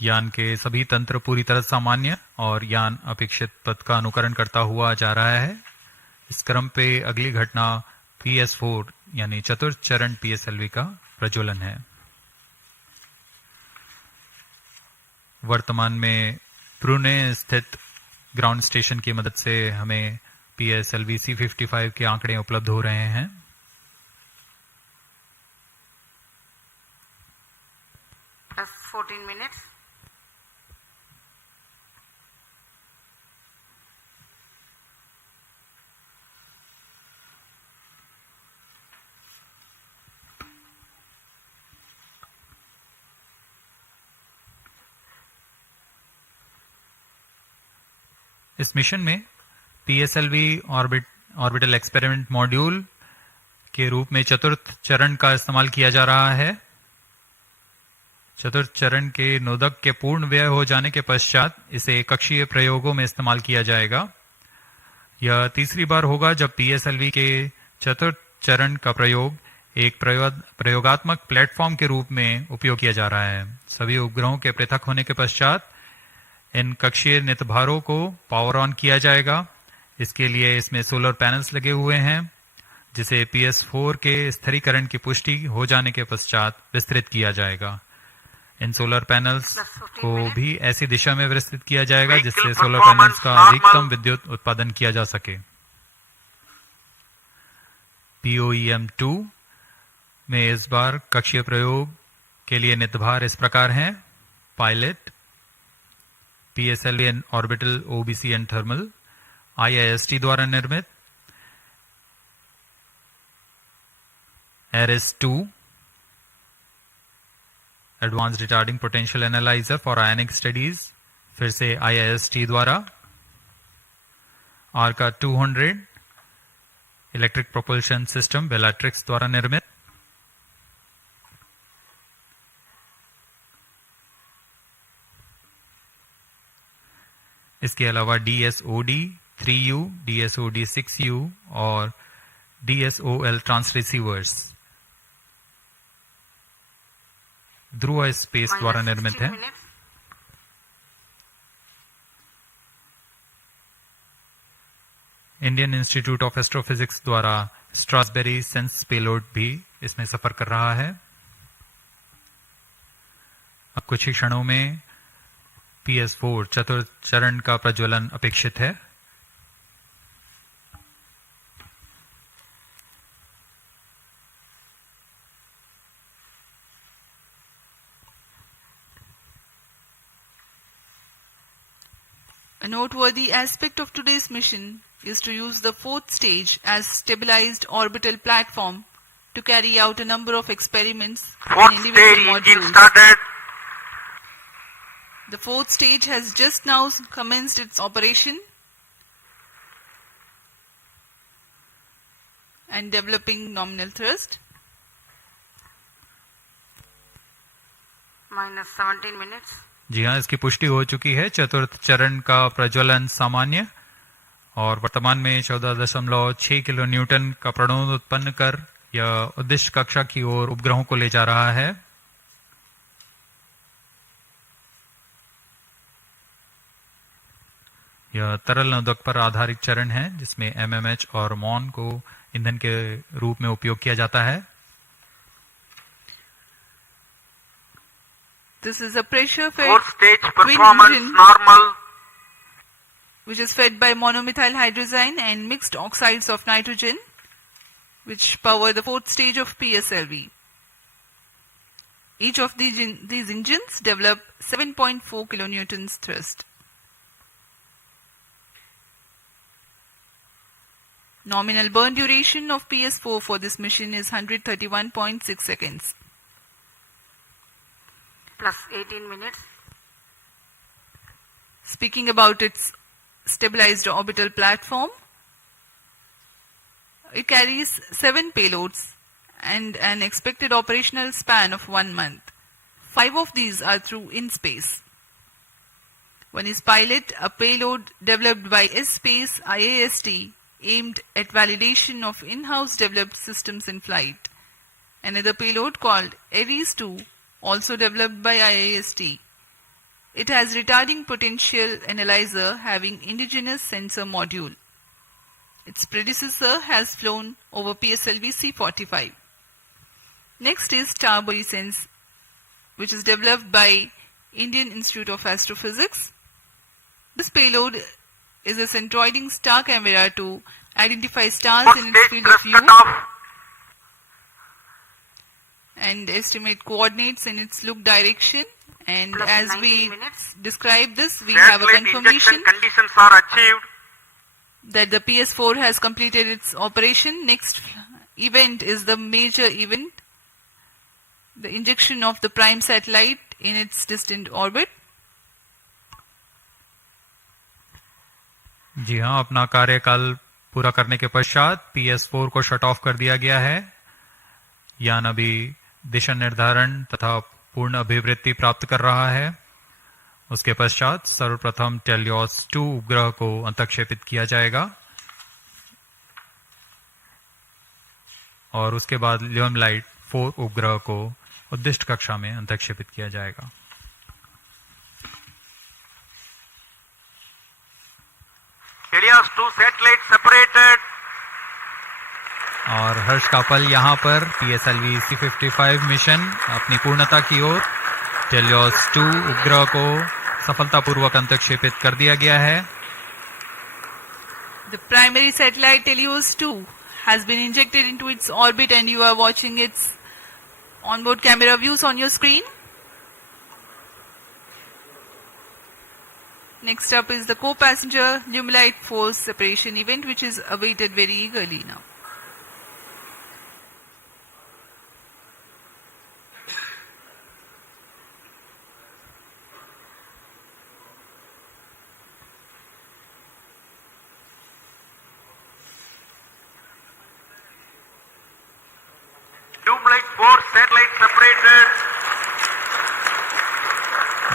यान के सभी तंत्र पूरी तरह सामान्य और यान अपेक्षित पथ का अनुकरण करता हुआ जा रहा है। इस क्रम पे अगली घटना PS4 यानी चतुर्थ चरण PSLV का प्रज्वलन है। वर्तमान में पुणे स्थित ग्राउंड स्टेशन की मदद से हमें PSLV-C55 के आंकड़े उपलब्ध हो रहे हैं। Plus 14 minutes. इस मिशन में PSLV ऑर्बिटल एक्सपेरिमेंट मॉड्यूल के रूप में चतुर्थ चरण का इस्तेमाल किया जा रहा है। चतुर्थ चरण के नोदक के पूर्ण व्यय हो जाने के पश्चात इसे कक्षीय प्रयोगों में इस्तेमाल किया जाएगा। यह तीसरी बार होगा जब PSLV के चतुर्थ चरण का प्रयोग एक प्रयोगात्मक प्लेटफॉर्म के रूप में उपयोग किया जा रहा है। सभी उपग्रहों के पृथक होने के पश्चात इन कक्षीय नितभारों को पावर ऑन किया जाएगा। इसके लिए इसमें सोलर पैनल्स लगे हुए हैं, जिसे PS4 के स्थिरीकरण की पुष्टि हो जाने के पश्चात विस्तृत किया जाएगा। इन सोलर पैनल्स को भी ऐसी दिशा में विस्तृत किया जाएगा जिससे सोलर पैनल्स का अधिकतम विद्युत उत्पादन किया जा सके। POEM-2 में इस बार कक्षीय प्रयोग के लिए नितभार इस प्रकार हैं: pilot, PSLV and orbital OBC and thermal, IIST द्वारा निर्मित, ARIS-2 Advanced Retarding Potential Analyzer for Ionic Studies, फिर से IIST द्वारा. ARCA 200 Electric Propulsion System Bellatrix द्वारा निर्मित. इसके अलावा DSOD 3U, DSOD 6U और DSOL ट्रांसरिसीवर्स ध्रुव स्पेस द्वारा निर्मित है. इंडियन इंस्टीट्यूट ऑफ एस्ट्रोफिजिक्स द्वारा स्ट्रासबेरी सेंस पेलोड भी इसमें सफर कर रहा है. अब कुछ ही क्षणों में PS4 चतुर्थ चरण का प्रज्वलन अपेक्षित है. A noteworthy aspect of today's mission is to use the fourth stage as stabilized orbital platform to carry out a number of experiments in individual modules. The fourth stage has just now commenced its operation and developing nominal thrust. Minus 17 minutes. जी हाँ, इसकी पुष्टि हो चुकी है. चतुर्थ चरण का प्रज्वलन सामान्य और वर्तमान में 14.6 किलो न्यूटन का प्रणोद उत्पन्न कर यह उद्दिष्ट कक्षा की ओर उपग्रहों को ले जा रहा है. यह तरल नोदक पर आधारित चरण है जिसमें MMH और MON को ईंधन के रूप में उपयोग किया जाता है. This is a pressure-fed Fourth stage twin performance engine normal. which is fed by monomethyl hydrazine and mixed oxides of nitrogen, which power the fourth stage of PSLV. Each of these engines develop 7.4 kilonewtons thrust. Nominal burn duration of PS4 for this mission is 131.6 seconds. Plus 18 minutes. Speaking about its stabilized orbital platform, it carries 7 payloads and an expected operational span of 1 month. 5 of these are through in-space. One is Pilot, a payload developed by S-Space IAST aimed at validation of in-house developed systems in flight. Another payload called ARIS-2, also developed by IAST. It has retarding potential analyzer having indigenous sensor module. Its predecessor has flown over PSLV-C55. Next is Sense, which is developed by Indian Institute of Astrophysics. This payload is a centroiding star camera to identify stars in its field of view and estimate coordinates in its look direction. And Plus as 19 we minutes. describe this, we have a Satellite confirmation injection conditions are achieved. that the PS4 has completed its operation. Next event is the major event, the injection of the prime satellite in its distant orbit. जी हाँ, अपना कार्यकाल पूरा करने के पश्चात PS4 को shut off कर दिया गया है. यान अभी दिशा निर्धारण तथा पूर्ण अभिवृत्ति प्राप्त कर रहा है. उसके पश्चात सर्वप्रथम TeLEOS-2 उपग्रह को अंतक्षेपित किया जाएगा और उसके बाद ल्यूमलाइट 4 उपग्रह को उद्दिष्ट कक्षा में अंतक्षेपित किया जाएगा. TeLEOS-2 satellite separated. और हर्ष का पल यहाँ पर PSLV-C55 मिशन अपनी पूर्णता की ओर. TeLEOS-2 उपग्रह को सफलतापूर्वक अंतक्षेपित कर दिया गया है. The primary satellite TeLEOS-2 has been injected into its orbit and you are watching its onboard camera views on your screen. Next up is the co-passenger Lumilite 4 separation event, which is awaited very eagerly now.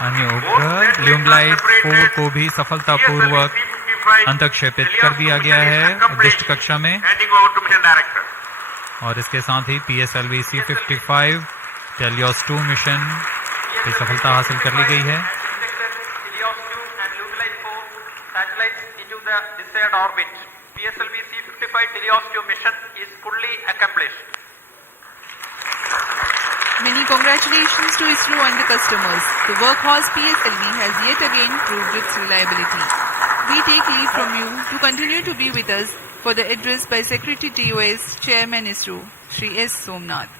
अन्य उपग्रह ल्यूमलाइट 4 को भी सफलतापूर्वक अंतक्षेपित कर दिया गया है उद्दिष्ट कक्षा में और इसके साथ ही PSLV-C55 TeLEOS-2 मिशन की सफलता हासिल कर ली गई है। TeLEOS-2 and Lumelite 4 satellites into the desired orbit. PSLV-C55 TeLEOS-2 mission is fully accomplished. Many congratulations to ISRO and the customers. The workhorse PSLV has yet again proved its reliability. We take leave from you to continue to be with us for the address by Secretary TOS, Chairman ISRO, Shri S. Somnath.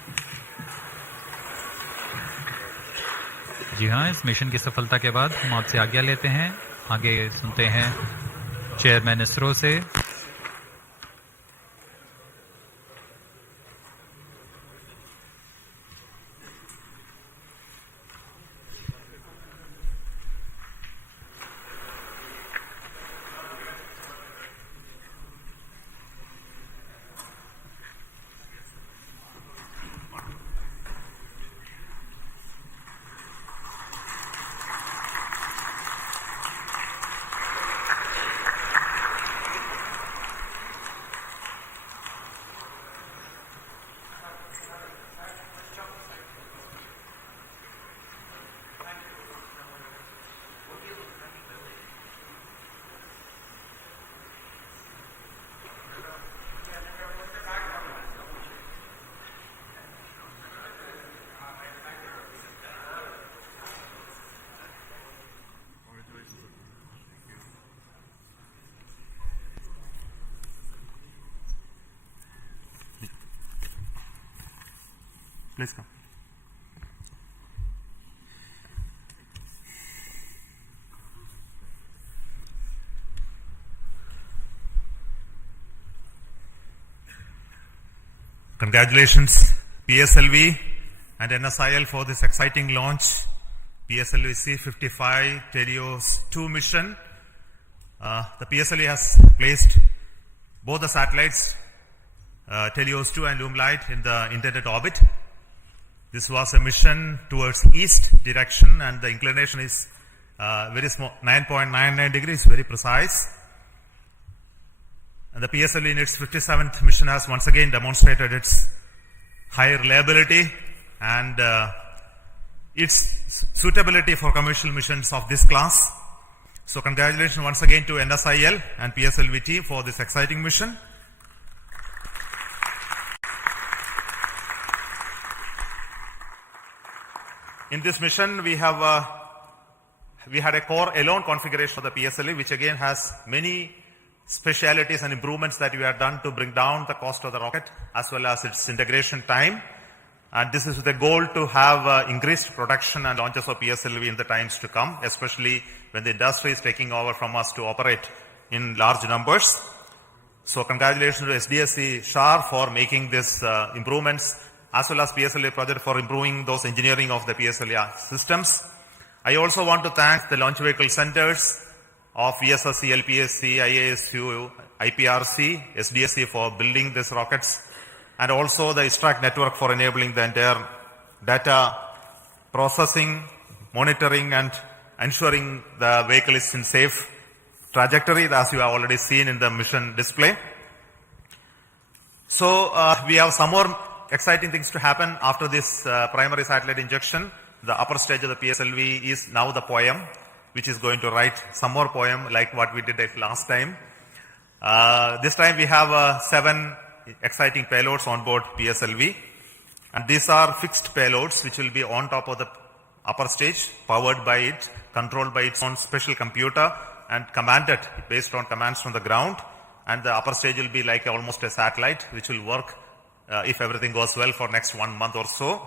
जी हाँ, इस mission की सफलता के बाद हम आपसे आज्ञा लेते हैं। आगे सुनते हैं चेयरमैन इसरो से। Please come. Congratulations PSLV and NSIL for this exciting launch. PSLV-C55 TeLEOS-2 mission. The PSLV has placed both the satellites TeLEOS-2 and Lumelite in the intended orbit. This was a mission towards east direction and the inclination is very small, 9.99 degrees, very precise. And the PSLV in its 57th mission has once again demonstrated its high reliability and its suitability for commercial missions of this class. So congratulations once again to NSIL and PSLV team for this exciting mission. In this mission, we had a core alone configuration of the PSLV, which again has many specialities and improvements that we have done to bring down the cost of the rocket as well as its integration time. And this is with the goal to have increased production and launches of PSLV in the times to come, especially when the industry is taking over from us to operate in large numbers. So congratulations to SDSC SHAR for making these improvements, as well as PSLV project for improving those engineering of the PSLV systems. I also want to thank the launch vehicle centers of ESSC, LPSC, IASU, IPRC, SDSC for building these rockets, and also the ISTRAC network for enabling the entire data processing, monitoring, and ensuring the vehicle is in safe trajectory, as you have already seen in the mission display. So we have some more exciting things to happen after this primary satellite injection. The upper stage of the PSLV is now the poem, which is going to write some more poem like what we did last time. This time we have 7 exciting payloads on board PSLV, and these are fixed payloads which will be on top of the upper stage, powered by it, controlled by its own special computer, and commanded based on commands from the ground. And the upper stage will be like almost a satellite which will work if everything goes well for next 1 month or so.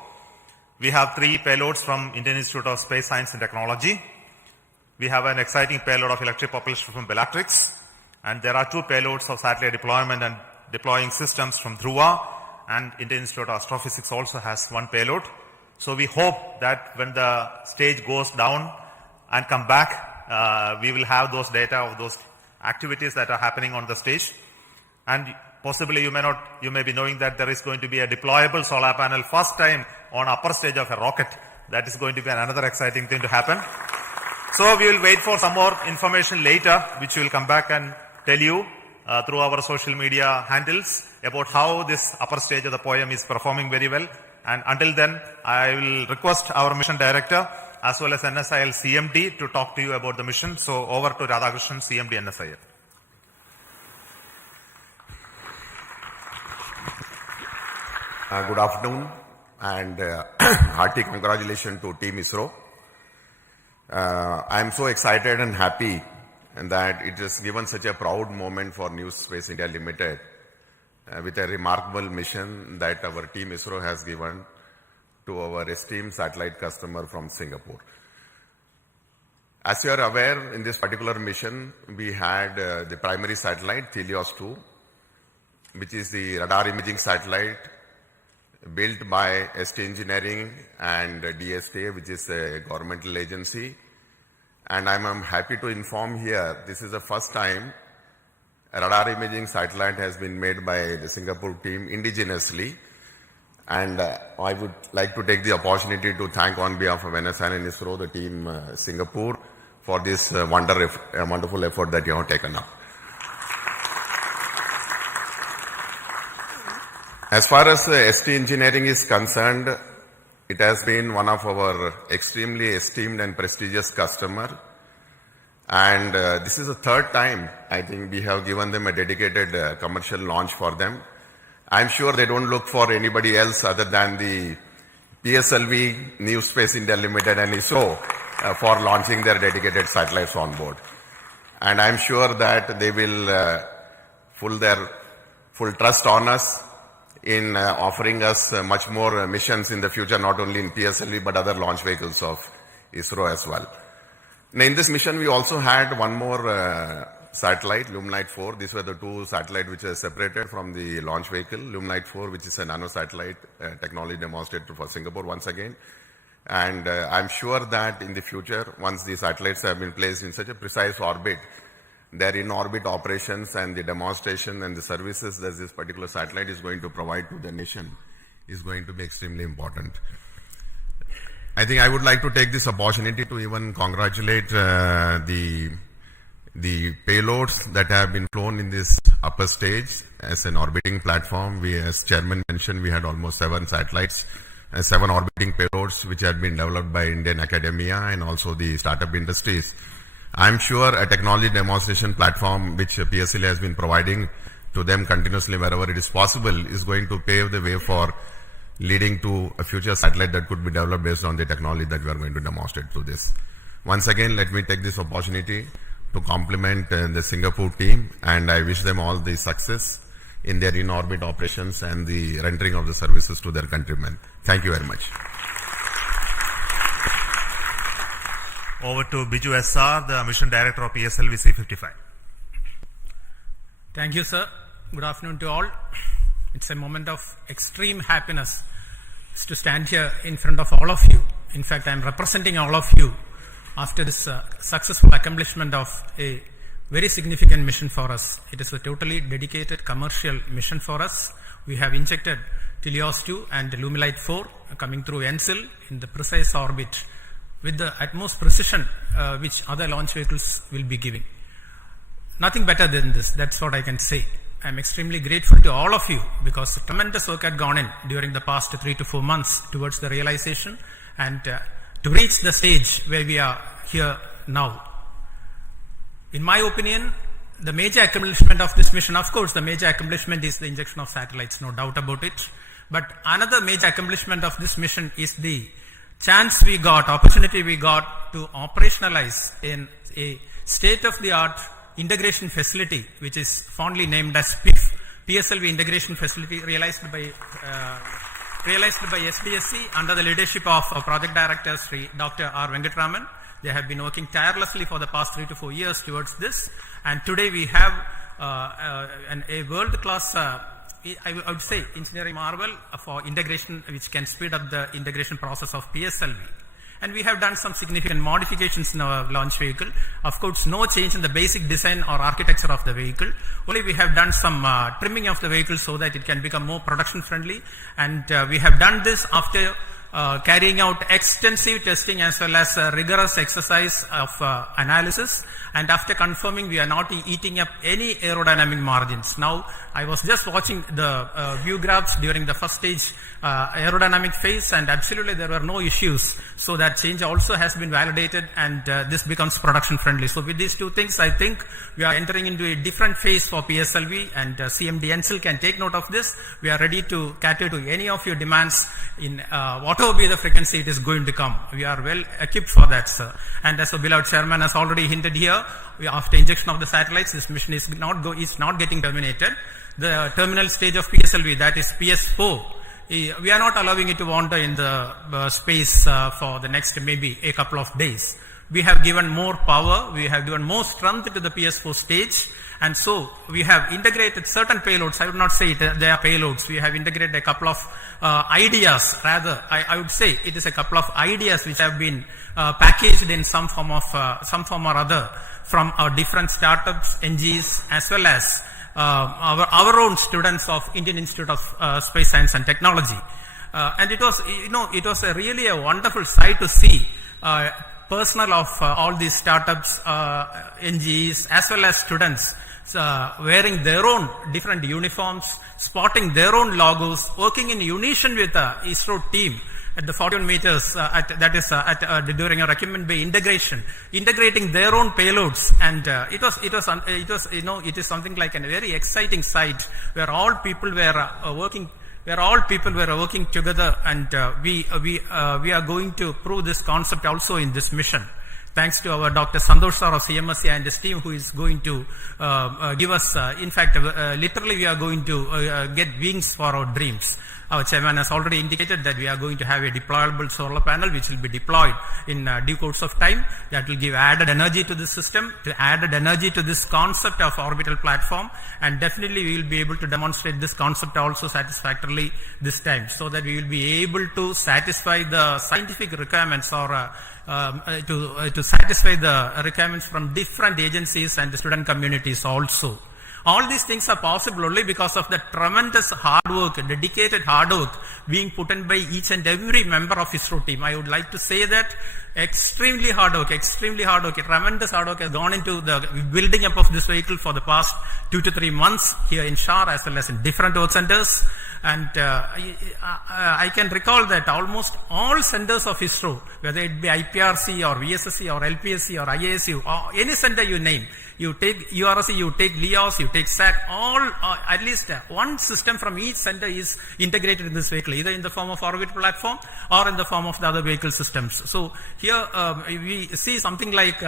We have 3 payloads from Indian Institute of Space Science and Technology. We have an exciting payload of electric propulsion from Bellatrix, and there are 2 payloads of satellite deployment and deploying systems from Dhruva, and Indian Institute of Astrophysics also has 1 payload. So we hope that when the stage goes down and come back, we will have those data of those activities that are happening on the stage. And possibly you may be knowing that there is going to be a deployable solar panel first time on upper stage of a rocket, That is going to be another exciting thing to happen. So we will wait for some more information later, which we will come back and tell you through our social media handles about how this upper stage of the poem is performing very well. And until then, I will request our mission director as well as NSIL CMD to talk to you about the mission. So over to Radhakrishnan, CMD NSIL. Good afternoon and hearty congratulations to Team ISRO. I am so excited and happy that it has given such a proud moment for New Space India Limited with a remarkable mission that our Team ISRO has given to our esteemed satellite customer from Singapore. As you are aware, in this particular mission, we had the primary satellite, TeLEOS-2, which is the radar imaging satellite built by ST Engineering and DSTA, which is a governmental agency. And I'm happy to inform here, this is the first time a radar imaging satellite has been made by the Singapore team indigenously. And I would like to take the opportunity to thank on behalf of NSIL and ISRO, the team Singapore, for this wonderful effort that you have taken up. As far as ST Engineering is concerned, it has been one of our extremely esteemed and prestigious customer. And this is the third time, I think, we have given them a dedicated commercial launch for them. I'm sure they don't look for anybody else other than the PSLV, New Space India Limited and ISRO for launching their dedicated satellites on board. And I'm sure that they will put their full trust on us in offering us much more missions in the future, not only in PSLV but other launch vehicles of ISRO as well. Now, in this mission, we also had one more satellite, Luminite 4. These were the two satellites which are separated from the launch vehicle. Luminite 4, which is a nano satellite technology demonstrated for Singapore once again. And I'm sure that in the future, once these satellites have been placed in such a precise orbit, their in-orbit operations and the demonstration and the services that this particular satellite is going to provide to the nation is going to be extremely important. I think I would like to take this opportunity to even congratulate the payloads that have been flown in this upper stage as an orbiting platform. We, as Chairman mentioned, we had almost 7 satellites and 7 orbiting payloads which had been developed by Indian academia and also the startup industries. I'm sure a technology demonstration platform which PSLV has been providing to them continuously wherever it is possible is going to pave the way for leading to a future satellite that could be developed based on the technology that we are going to demonstrate through this. Once again, let me take this opportunity to compliment the Singapore team, and I wish them all the success in their in-orbit operations and the rendering of the services to their countrymen. Thank you very much. Over to Biju SR, the Mission Director of PSLV-C55. Thank you, sir. Good afternoon to all. It's a moment of extreme happiness to stand here in front of all of you. In fact, I'm representing all of you after this successful accomplishment of a very significant mission for us. It is a totally dedicated commercial mission for us. We have injected TeLEOS-2 and Luminite 4 coming through NSIL in the precise orbit with the utmost precision which other launch vehicles will be giving. Nothing better than this, that's what I can say. I'm extremely grateful to all of you because tremendous work had gone in during the past 3 to 4 months towards the realization and to reach the stage where we are here now. In my opinion, the major accomplishment of this mission, of course, the major accomplishment is the injection of satellites, no doubt about it. But another major accomplishment of this mission is the chance we got, opportunity we got to operationalize in a state-of-the-art integration facility, which is fondly named as PSLV integration facility, realized by SBSC under the leadership of Project Director Dr. R. Venkatraman. They have been working tirelessly for the past 3 to 4 years towards this, and today we have a world-class, I would say, engineering marvel for integration, which can speed up the integration process of PSLV. And we have done some significant modifications in our launch vehicle. Of course, no change in the basic design or architecture of the vehicle. Only we have done some trimming of the vehicle so that it can become more production friendly. And we have done this after carrying out extensive testing as well as rigorous exercise of analysis, and after confirming we are not eating up any aerodynamic margins. Now, I was just watching the view graphs during the first stage aerodynamic phase, and absolutely there were no issues. So that change also has been validated, and this becomes production friendly. So with these two things, I think we are entering into a different phase for PSLV, and CMD NSIL can take note of this. We are ready to cater to any of your demands in whatever be the frequency it is going to come. We are well equipped for that, sir. And as the beloved chairman has already hinted here, after injection of the satellites, this mission is not getting terminated. The terminal stage of PSLV, that is PS4, we are not allowing it to wander in the space for the next maybe a couple of days. We have given more power, we have given more strength to the PS4 stage, and so we have integrated certain payloads. I would not say they are payloads. We have integrated a couple of ideas, rather, I would say it is a couple of ideas which have been packaged in some form or other from our different startups, NGs, as well as our own students of Indian Institute of Space Science and Technology. And it was, it was really a wonderful sight to see personnel of all these startups, NGs, as well as students wearing their own different uniforms, spotting their own logos, working in unison with the ISRO team at the 41 meters, during a Requirement Bay integration, integrating their own payloads, and it is something like a very exciting sight where all people were working. Where all people were working together, and we are going to prove this concept also in this mission. Thanks to our Dr. Santosh sir of CMSC and his team, who is going to give us, literally we are going to get wings for our dreams. Our chairman has already indicated that we are going to have a deployable solar panel which will be deployed in due course of time. That will give added energy to the system, added energy to this concept of orbital platform, and definitely we will be able to demonstrate this concept also satisfactorily this time, so that we will be able to satisfy the scientific requirements or to satisfy the requirements from different agencies and the student communities also. All these things are possible only because of the tremendous hard work, dedicated hard work being put in by each and every member of ISRO team. I would like to say that extremely hard work, tremendous hard work has gone into the building up of this vehicle for the past 2 to 3 months here in Shar as well as in different work centers. And I can recall that almost all centers of ISRO, whether it be IPRC or VSSC or LPSC or IASU or any center you name, you take URC, you take LEOS, you take SAT, all at least one system from each center is integrated in this vehicle, either in the form of orbital platform or in the form of the other vehicle systems. So here we see something like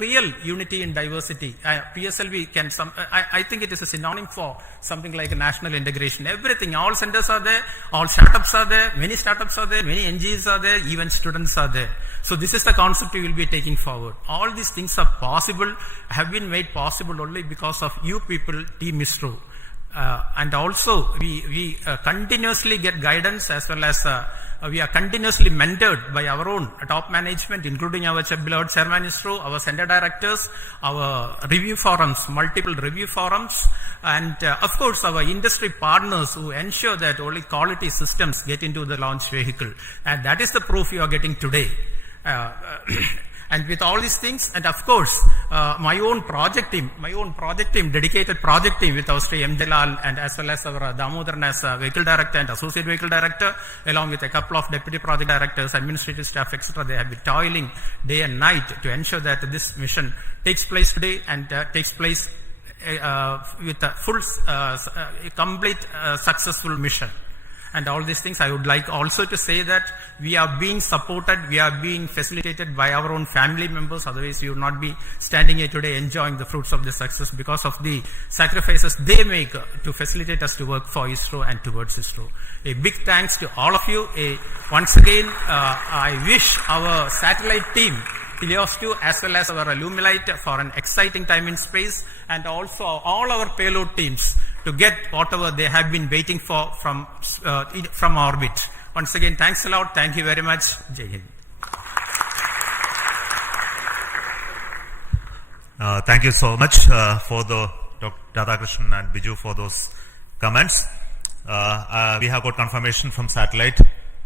real unity in diversity. PSLV can I think it is a synonym for something like a national integration. Everything, all centers are there, all startups are there, many startups are there, many NGs are there, even students are there. So this is the concept we will be taking forward. All these things are possible, have been made possible only because of you people, Team ISRO. And also we continuously get guidance as well as we are continuously mentored by our own top management, including our beloved chairman ISRO, our center directors, our review forums, multiple review forums, and of course our industry partners who ensure that only quality systems get into the launch vehicle. And that is the proof you are getting today. And with all these things, and of course, my own project team, dedicated project team with our Sri M. Delal and as well as our Damodaran as vehicle director and associate vehicle director, along with a couple of deputy project directors, administrative staff, etc. They have been toiling day and night to ensure that this mission takes place today and takes place with a full, complete, successful mission. And all these things, I would like also to say that we are being supported, we are being facilitated by our own family members. Otherwise, we would not be standing here today enjoying the fruits of this success because of the sacrifices they make to facilitate us to work for ISRO and towards ISRO. A big thanks to all of you. Once again, I wish our satellite team, TeLEOS-2, as well as our Lumilite, for an exciting time in space, and also all our payload teams to get whatever they have been waiting for from orbit. Once again, thanks a lot. Thank you very much. Jai Hind. Thank you so much for the Dr. Radhakrishnan and Biju for those comments. We have got confirmation from satellite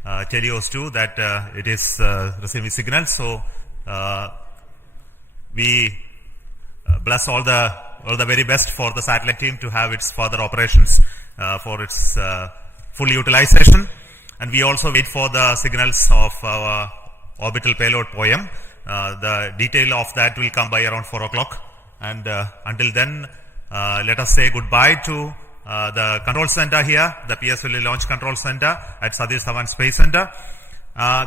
TeLEOS-2 that it is receiving signals. So we bless all the very best for the satellite team to have its further operations for its full utilization. And we also wait for the signals of our Orbital Payload poem. The detail of that will come by around 4 o'clock. And until then, let us say goodbye to the control center here, the PSLV Launch Control Center at Satish Dhawan Space Center.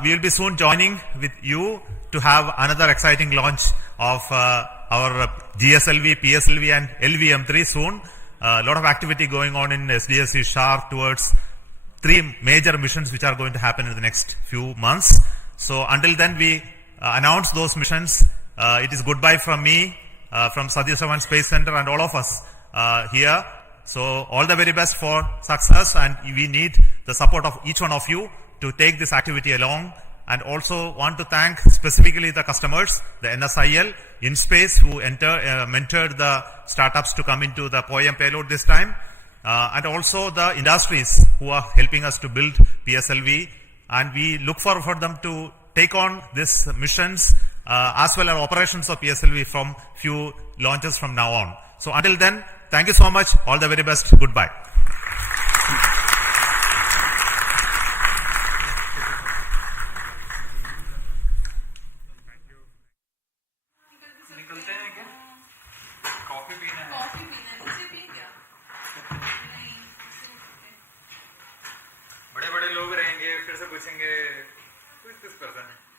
We will be soon joining with you to have another exciting launch of our GSLV, PSLV and LVM3 soon. A lot of activity going on in SDSC SHAR towards 3 major missions which are going to happen in the next few months. So until then we announce those missions. It is goodbye from me, from Satish Dhawan Space Center and all of us here. So all the very best for success, and we need the support of each one of you to take this activity along. And also want to thank specifically the customers, the NSIL, InSpace, who mentored the startups to come into the POEM payload this time, and also the industries who are helping us to build PSLV. And we look forward for them to take on these missions as well as operations of PSLV from few launches from now on. So until then, thank you so much. All the very best. Goodbye. बड़े बड़े लोग रहेंगे, फिर से पूछेंगे किस person है।